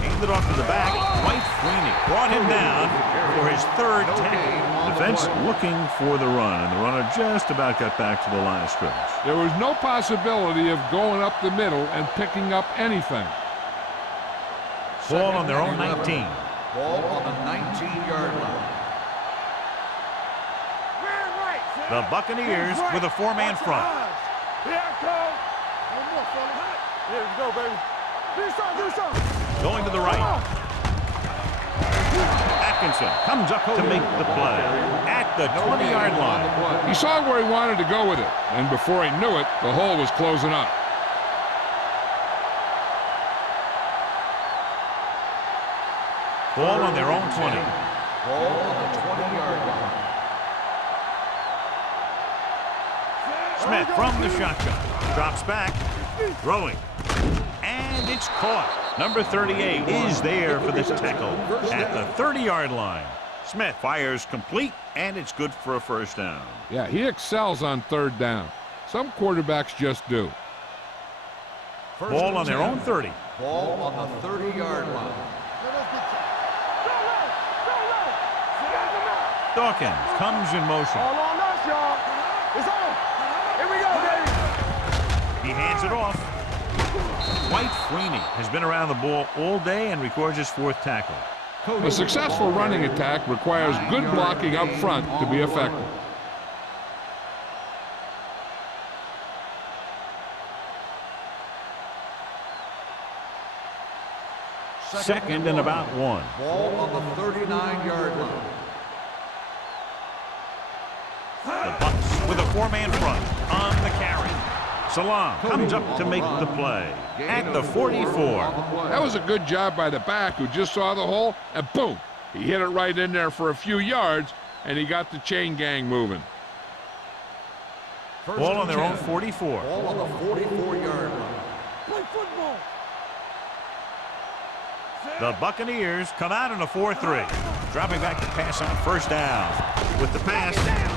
Handed off to the back. White Sweeney brought him down for his third tackle. Defense looking for the run, and the runner just about got back to the line of scrimmage. There was no possibility of going up the middle and picking up anything. Ball on their own 19. Ball on the 19-yard line. The Buccaneers with a 4-man front. Here I come. One more, fella. Here we go, baby. Do something. Going to the right. Atkinson comes up to make the play at the 20-yard line. He saw where he wanted to go with it, and before he knew it, the hole was closing up. Ball on their own 20. Ball on the 20-yard line. Smith from the shotgun. Drops back. Throwing. And it's caught. Number 38 is there for this tackle at the 30-yard line. Smith fires complete, and it's good for a first down. Yeah, he excels on third down. Some quarterbacks just do. Ball on their own 30. Ball on the 30-yard line. Dawkins comes in motion. All on us, y'all. It's on. Here we go, baby. He hands it off. White Sweeney has been around the ball all day and records his 4th tackle. A successful running attack requires good blocking up front to be effective. Second and about 1. Ball on the 39-yard line. The Bucs with a 4-man front on the carry. Salam comes up to make the play at the 44. That was a good job by the back who just saw the hole, and boom, he hit it right in there for a few yards, and he got the chain gang moving. Ball on their own 44. Ball on the 44-yard line. Play football. The Buccaneers come out in a 4-3. Dropping back to pass on first down. With the pass,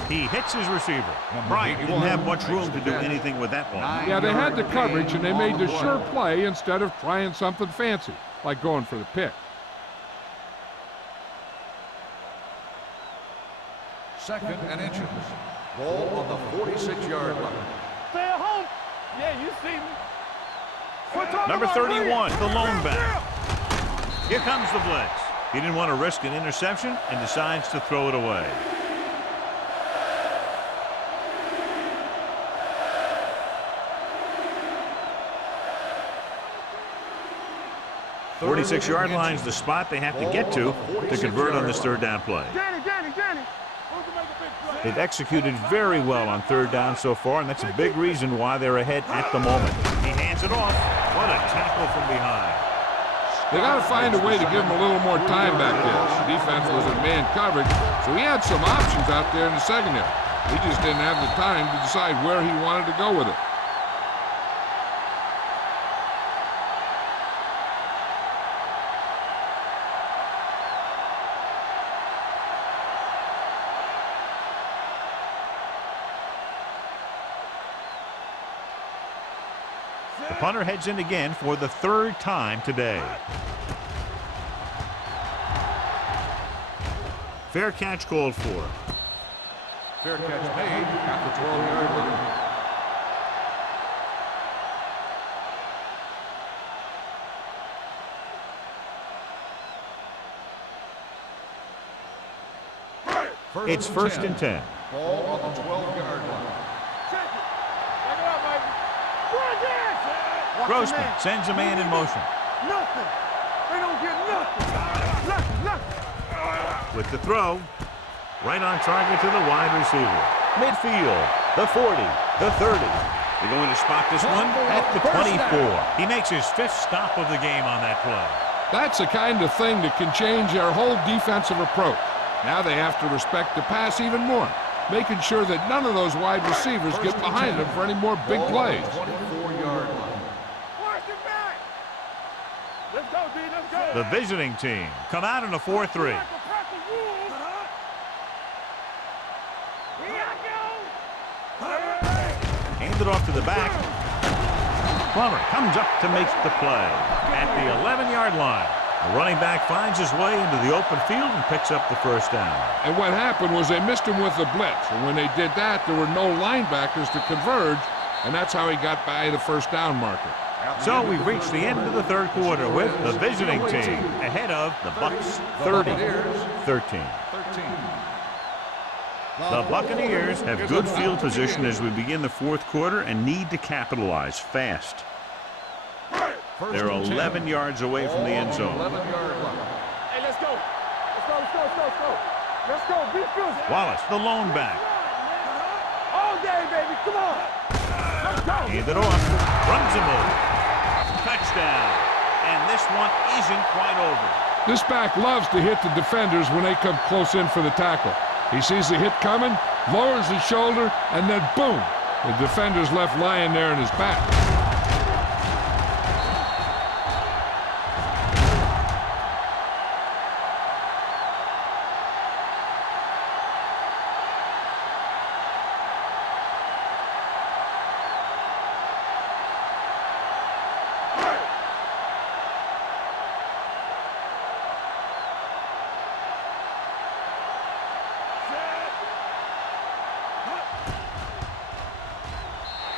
he hits his receiver. Bryant didn't have much room to do anything with that one. Yeah, they had the coverage, and they made the sure play instead of trying something fancy, like going for the pick. Second and inches. Ball on the 46-yard line. Stay at home. Yeah, you see me. Number 31, the lone back. Here comes the blitz. He didn't want to risk an interception and decides to throw it away. The 46-yard line is the spot they have to get to convert on this third down play. Danny. They've executed very well on third down so far, and that's a big reason why they're ahead at the moment. He hands it off. What a tackle from behind. They got to find a way to give him a little more time back there. The defense was in man coverage, so he had some options out there in the secondary. He just didn't have the time to decide where he wanted to go with it. The punter heads in again for the 3rd time today. Fair catch called for. Fair catch made at the 12-yard line. It's first and 10. Ball on the 12-yard line. Check it. Check it out, baby. Run this. Grossman sends a man in motion. Nothing. They don't get nothing. Nothing. With the throw, right on target to the wide receiver. Midfield, the 40, the 30. They're going to spot this one at the 24. He makes his 5th stop of the game on that play. That's the kind of thing that can change their whole defensive approach. Now they have to respect the pass even more, making sure that none of those wide receivers get behind them for any more big plays. 24-yard line. Watch it back. Let's go, D. Let's go. The visiting team come out in a 4-3. Handed off to the back. Plummer comes up to make the play at the 11-yard line. The running back finds his way into the open field and picks up the first down. And what happened was they missed him with the blitz. And when they did that, there were no linebackers to converge, and that's how he got by the first down marker. So we've reached the end of the third quarter with the visiting team ahead of the Bucs 30-13. The Buccaneers have good field position as we begin the fourth quarter and need to capitalize fast. They're 11 yards away from the end zone. Hey, let's go. Let's go. Be physical. Wallace, the lone back. All day, baby. Come on. Let's go. Hand it off. Runs him over. Touchdown. And this one isn't quite over. This back loves to hit the defenders when they come close in for the tackle. He sees the hit coming, lowers his shoulder, and then boom, the defender's left lying there in his back.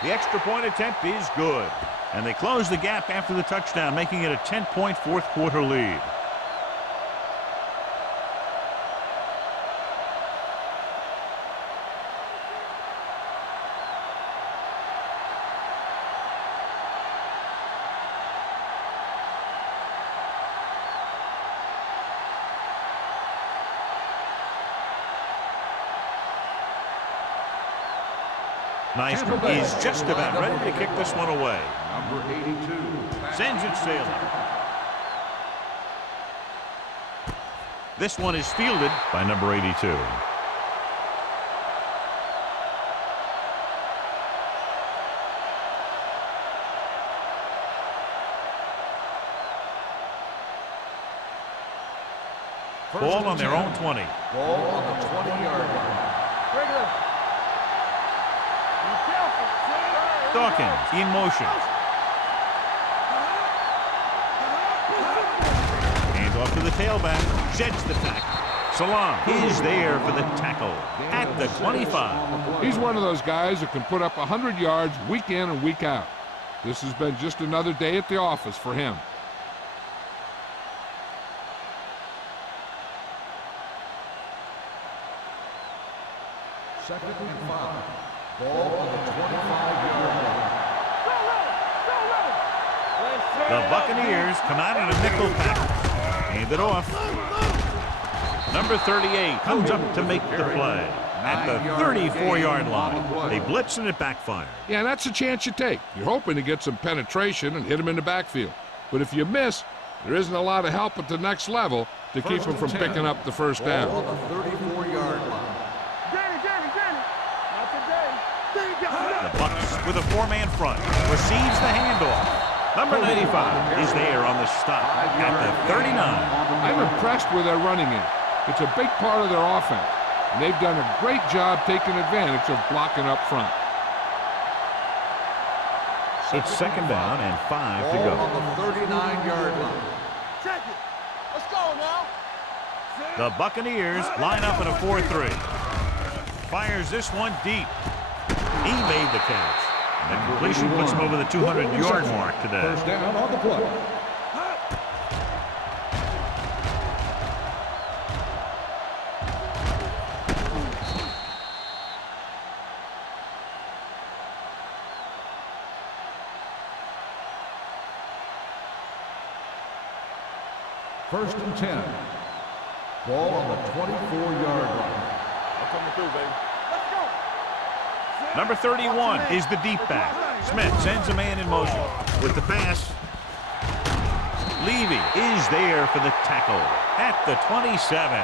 The extra point attempt is good. And they close the gap after the touchdown, making it a 10-point fourth quarter lead. Nystrom is just about ready to kick this one away. Number 82. Sends it sailing. This one is fielded by number 82. Ball on their own 20. Ball on the 20-yard line. Dawkins in motion. Hand off to the tailback. Sheds the tackle. Salam is there for the tackle at the 25. He's one of those guys that can put up 100 yards week in and week out. This has been just another day at the office for him. Second and 5. Ball on the 25-yard line. The Buccaneers come out in a nickel package. Hand it off. Number 38 comes up to make the play at the 34-yard line. They blitz and it backfires. Yeah, that's a chance you take. You're hoping to get some penetration and hit him in the backfield. But if you miss, there isn't a lot of help at the next level to keep him from picking up the first down. Ball on the 34-yard line. The Bucs with a four-man front receives the handoff. Number 95 is there on the stop at the 39. I'm impressed with their running game. It's a big part of their offense, and they've done a great job taking advantage of blocking up front. It's second down and 5 to go. Ball on the 39-yard line. Check it. Let's go now. The Buccaneers line up in a 4-3. Fires this one deep. He made the catch. The completion puts him over the 200-yard mark today. First down on the play. First and 10. Ball on the 24-yard line. I'm coming through, baby. Let's go. Number 31 is the deep back. Smith sends a man in motion. With the pass, Levy is there for the tackle at the 27.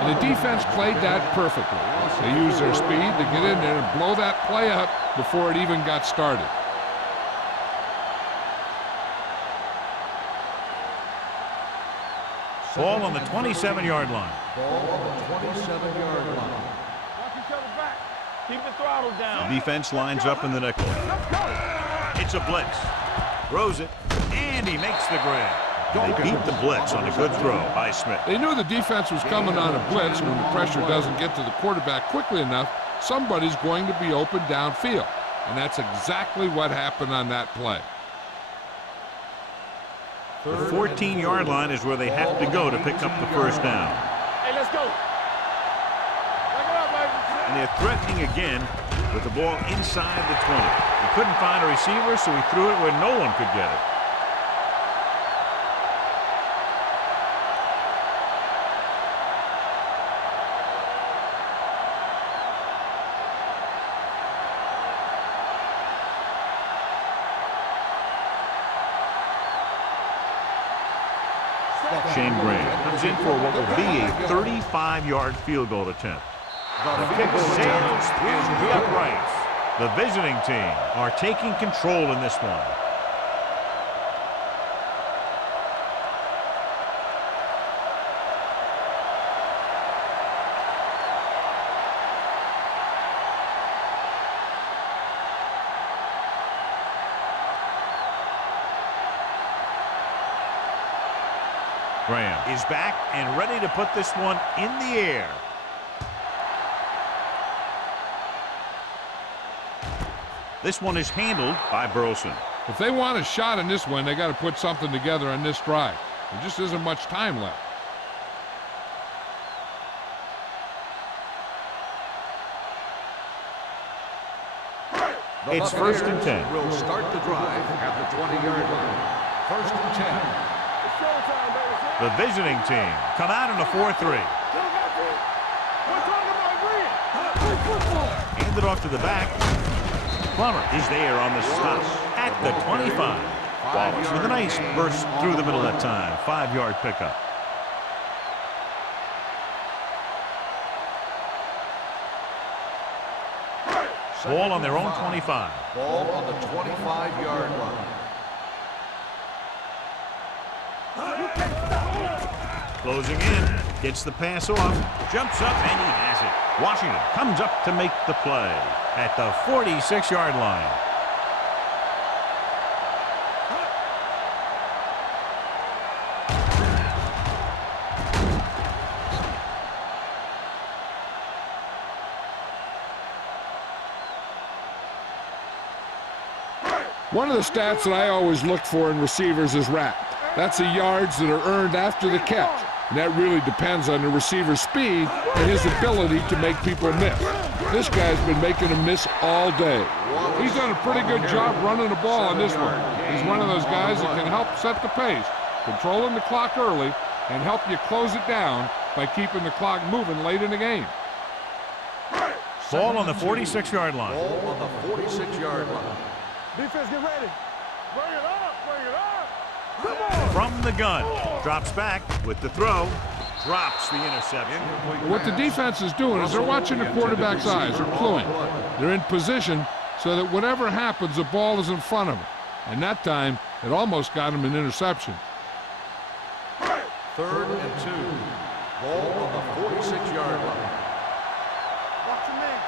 And the defense played that perfectly. They used their speed to get in there and blow that play up before it even got started. Ball on the 27-yard line. Ball on the 27-yard line. Watch each other back. Keep the throttle down. The defense lines up in the nickel. It's a blitz. Throws it, and he makes the grab. They beat the blitz on a good throw by Smith. They knew the defense was coming on a blitz. When the pressure doesn't get to the quarterback quickly enough, somebody's going to be open downfield. And that's exactly what happened on that play. The 14-yard line is where they have to go to pick up the first down. Hey, let's go. Back it up, baby. And they're threatening again with the ball inside the 20. He couldn't find a receiver, so he threw it where no one could get it. Shane Graham comes in for what will be a 35-yard field goal attempt. The kick sails through the uprights. The visiting team are taking control in this one. Graham is back and ready to put this one in the air. This one is handled by Burleson. If they want a shot in this one, they got to put something together on this drive. There just isn't much time left. It's first and 10. Will start the drive at the 20-yard line. First and 10. It's showtime, baby. The visiting team come out in a 4-3. Handed off to the back. Plummer is there on the stop at the 25. Wallace with a nice burst through the middle that time. 5-yard pickup. Ball on their own 25. Ball on the 25-yard line. Closing in, gets the pass off, jumps up, and he has it. Washington comes up to make the play at the 46-yard line. One of the stats that I always look for in receivers is RAP. That's the yards that are earned after the catch. And that really depends on the receiver's speed and his ability to make people miss. This guy's been making them miss all day. He's done a pretty good job running the ball on this one. He's one of those guys that can help set the pace, controlling the clock early, and help you close it down by keeping the clock moving late in the game. Ball on the 46-yard line. Ball on the 46-yard line. Defense, get ready. Bring it up, bring it up. Come on. From the gun, drops back with the throw, drops the interception. What the defense is doing is they're watching the quarterback's eyes. They're cluing. They're in position so that whatever happens, the ball is in front of them. And that time, it almost got him an interception. 3rd and 2. Ball on the 46-yard line. Watch your man.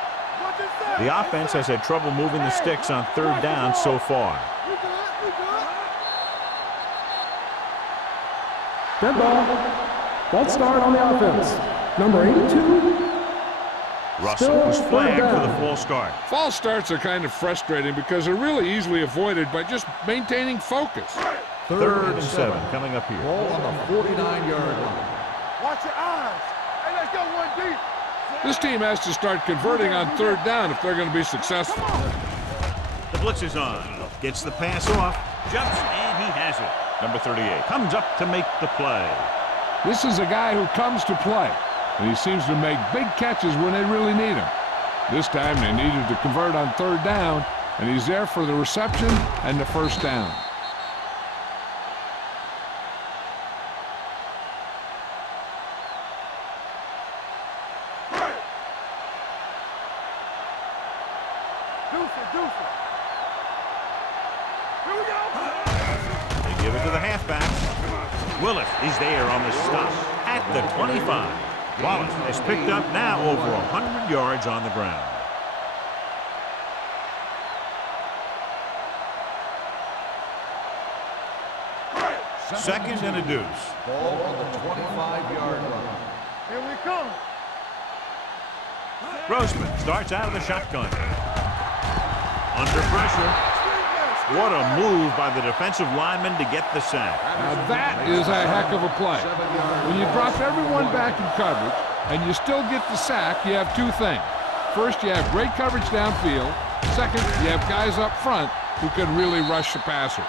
Watch his step. The offense has had trouble moving the sticks on 3rd down so far. We good, we good. Dead ball. False start on the offense. Number 82. Russell was Still flagged third for the down. false start. False starts are kind of frustrating because they're really easily avoided by just maintaining focus. Third and 7 coming up here. Ball on the 49-yard line. Watch your eyes. Hey, let's go one deep. This team has to start converting on third down if they're going to be successful. The blitz is on. Gets the pass off. Jumps, and he has it. Number 38 comes up to make the play. This is a guy who comes to play, and he seems to make big catches when they really need him. This time they needed to convert on third down, and he's there for the reception and the first down. They give it to the halfback. Willis is there on the stop at the 25. Wallace has picked up now over 100 yards on the ground. Second and a deuce. Ball on the 25-yard line. Here we come. Grossman starts out of the shotgun. Under pressure. What a move by the defensive lineman to get the sack. Now that is a heck of a play. When you drop everyone back in coverage and you still get the sack, you have two things. First, you have great coverage downfield. Second, you have guys up front who can really rush the passer.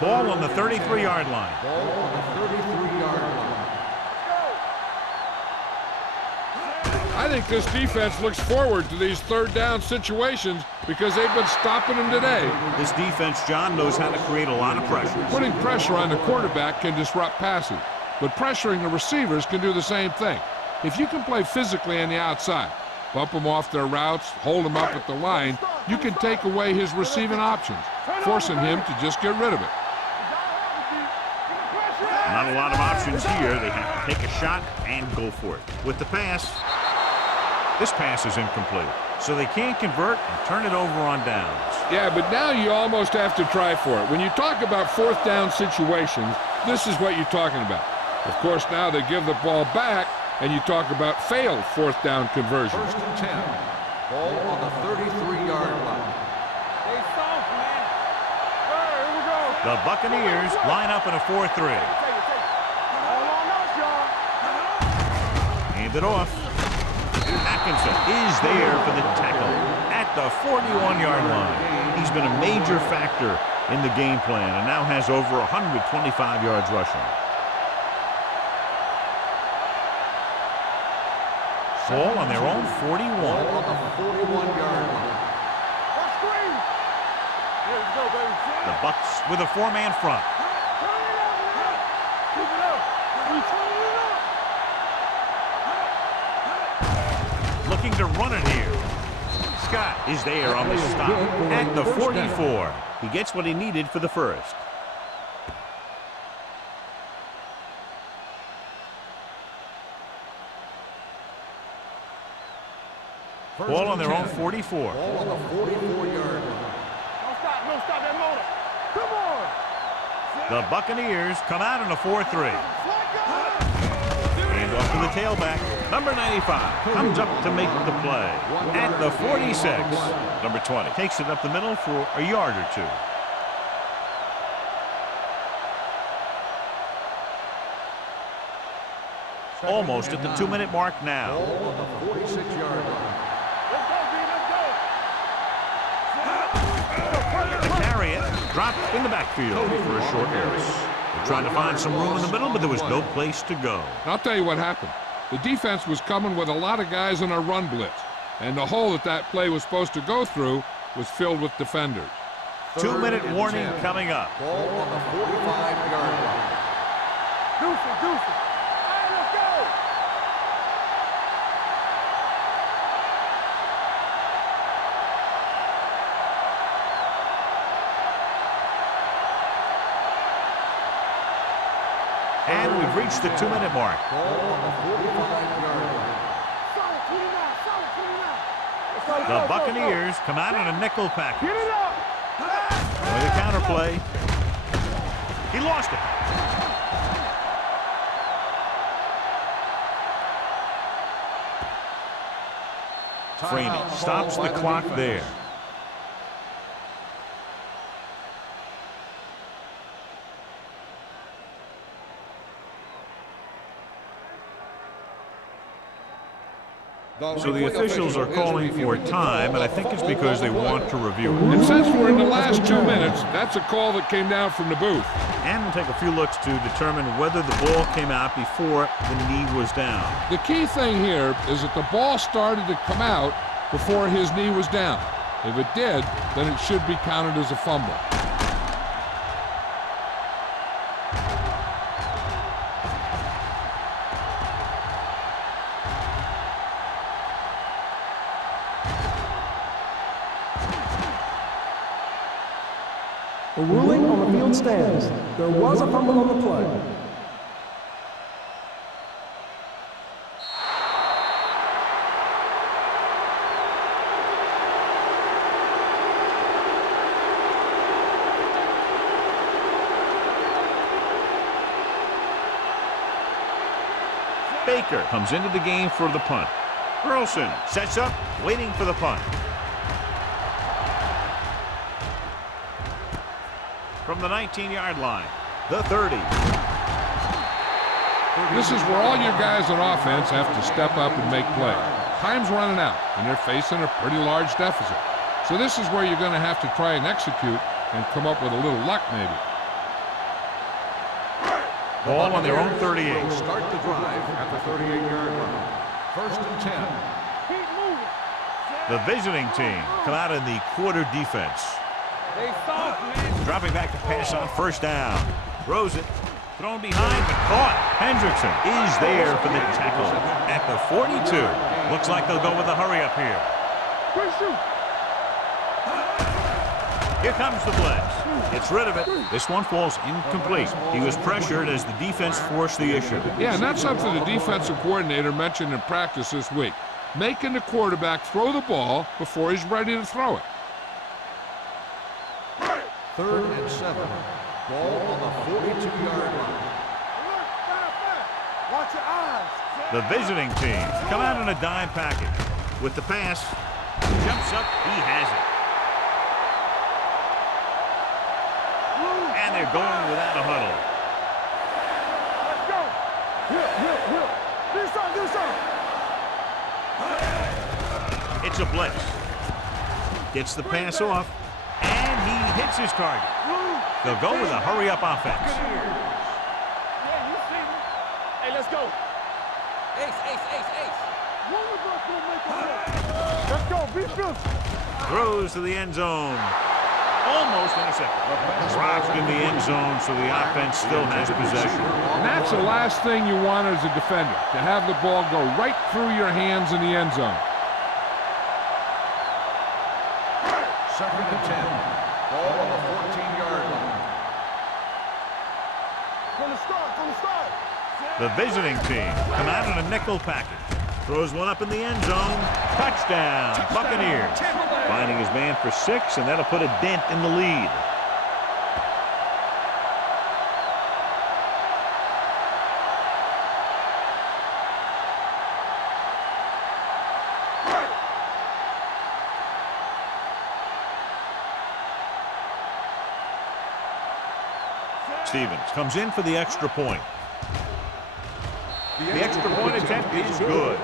Ball on the 33-yard line. Ball on the 33-yard line. I think this defense looks forward to these third down situations because they've been stopping them today. This defense, John, knows how to create a lot of pressure. Putting pressure on the quarterback can disrupt passing, but pressuring the receivers can do the same thing. If you can play physically on the outside, bump them off their routes, hold them up at the line, you can take away his receiving options, forcing him to just get rid of it. Not a lot of options here. They have to take a shot and go for it. With the pass, this pass is incomplete. So they can't convert and turn it over on downs. Yeah, but now you almost have to try for it. When you talk about fourth down situations, this is what you're talking about. Of course, now they give the ball back, and you talk about failed fourth down conversion. First and 10. Ball on the 33-yard line. Stay soft, man. Here we go. The Buccaneers line up in a 4-3. Hold on us, y'all. Hand it off. Atkinson is there for the tackle at the 41-yard line. He's been a major factor in the game plan and now has over 125 yards rushing. Ball on their own 41. Ball on the 41-yard line. Let's screen. Here we go, baby. The Bucs with a four-man front. Turn it up, man. Keep it up. We turn it up. Looking to run it here. Scott is there on the stop at the 44. He gets what he needed for the first. Ball on their own 44. Ball on the 44-yard line. Don't stop that motor. Come on. The Buccaneers come out in a 4-3. Hand off to the tailback. Number 95 comes up to make the play at the 46. Number 20 takes it up the middle for a yard or two. Almost at the 2-minute mark now. Ball on the 46-yard line. Let's go, B. Let's go. The carry it dropped in the backfield for a short loss. They tried to find some room in the middle, but there was no place to go. I'll tell you what happened. The defense was coming with a lot of guys in a run blitz, and the hole that play was supposed to go through was filled with defenders. 2-minute warning coming up. Ball on the 45-yard line. Deuce it. Hey, let's go. And we've reached the 2-minute mark. Ball on the 45-yard line. Solid 29. The Buccaneers come out on a nickel package. Get it up. With a counterplay. He lost it. Framing stops the clock there. So the officials are calling for time, and I think it's because they want to review it. And since we're in the last 2 minutes, that's a call that came down from the booth. And we'll take a few looks to determine whether the ball came out before the knee was down. The key thing here is that the ball started to come out before his knee was down. If it did, then it should be counted as a fumble. The ruling on the field stands. There was a fumble on the play. Baker comes into the game for the punt. Burleson sets up, waiting for the punt. From the 19-yard line, the 30. This is where all your guys on offense have to step up and make plays. Time's running out, and they're facing a pretty large deficit. So this is where you're going to have to try and execute and come up with a little luck, maybe. Ball on their own 38. Start the drive at the 38-yard line. 1st and 10. Keep moving. The visiting team come out in the quarter defense. They soft, man. Dropping back to pass on 1st down. Throws it. Thrown behind, but caught. Hendrickson is there for the tackle at the 42. Looks like they'll go with a hurry up here. Quick shoot. Here comes the blitz. Gets rid of it. This one falls incomplete. He was pressured as the defense forced the issue. Yeah, and that's something the defensive coordinator mentioned in practice this week. Making the quarterback throw the ball before he's ready to throw it. 3rd and 7. Ball on the 42-yard line. Watch your eyes. The visiting team come out in a dime package. With the pass, jumps up, he has it. And they're going without a huddle. Let's go. Hip. Do something. It's a blitz. Gets the pass off, and he hits his target. They'll go with a hurry-up offense. Yeah, you see me. Hey, let's go. Ace. One of us will make a play. Let's go. Be physical. Throws to the end zone. Almost intercepted. Rocked in the end zone, so the offense still has possession. And that's the last thing you want as a defender, to have the ball go right through your hands in the end zone. 2nd and 10. Ball on the 14-yard line. From the start. The visiting team come out in a nickel package. Throws one up in the end zone. Touchdown, Buccaneers. Finding his man for 6, and that'll put a dent in the lead. Stevens comes in for the extra point. The extra point attempt is good.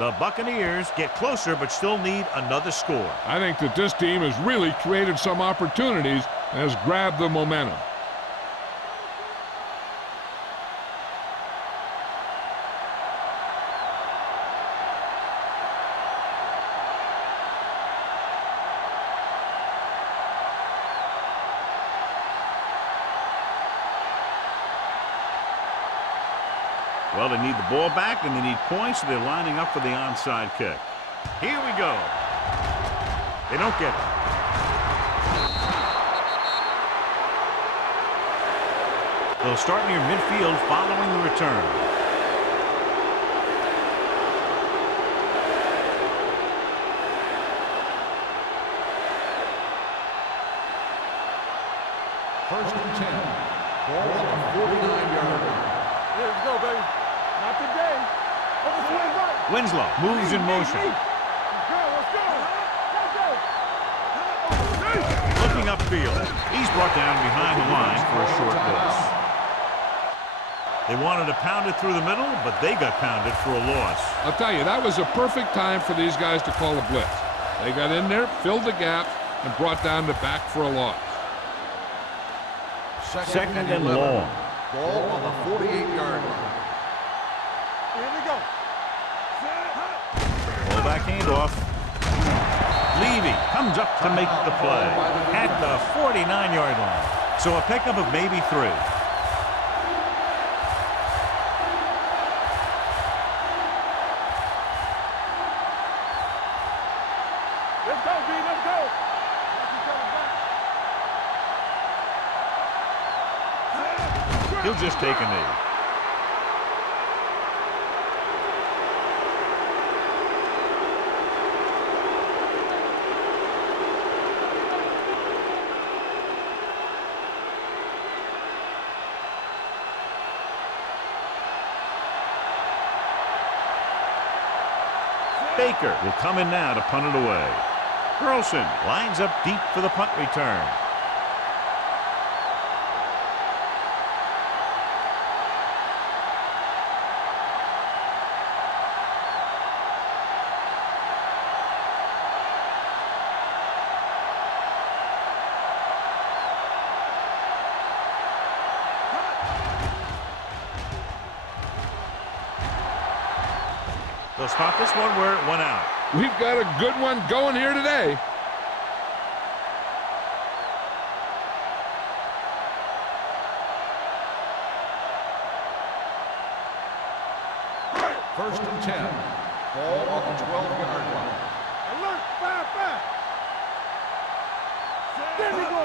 The Buccaneers get closer but still need another score. I think that this team has really created some opportunities and has grabbed the momentum. Well, they need the ball back, and they need points, so they're lining up for the onside kick. Here we go. They don't get it. They'll start near midfield following the return. First and 10. Ball on the 49-yard line. Here we go, baby. Not today. Overswing right. Winslow moves in motion. Let's go, let's go. Let's go. Looking upfield. He's brought down behind the line for a short loss. They wanted to pound it through the middle, but they got pounded for a loss. I'll tell you, that was a perfect time for these guys to call a blitz. They got in there, filled the gap, and brought down the back for a loss. Second and long. Ball on the 48-yard line. Here we go. Fullback handoff. Levy comes up to make the play at the 49-yard line. So a pickup of maybe 3. Let's go, B, let's go. He'll just take a knee. Baker will come in now to punt it away. Burleson lines up deep for the punt return. They'll spot this one where it went out. We've got a good one going here today. First and 10. Ball on the 12-yard line. Alert, 5-5. There we go.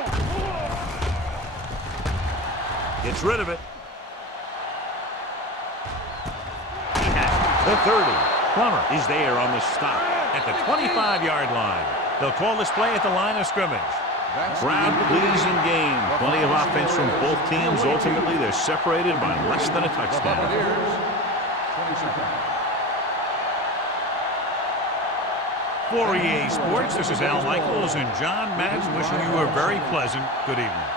Gets rid of it. He has it. The 30. Plummer is there on the stop at the 25-yard line. They'll call this play at the line of scrimmage. Crowd pleasing game. Plenty of offense from both teams. Ultimately, they're separated by less than a touchdown. For EA Sports, this is Al Michaels and John Madden wishing you a very pleasant good evening.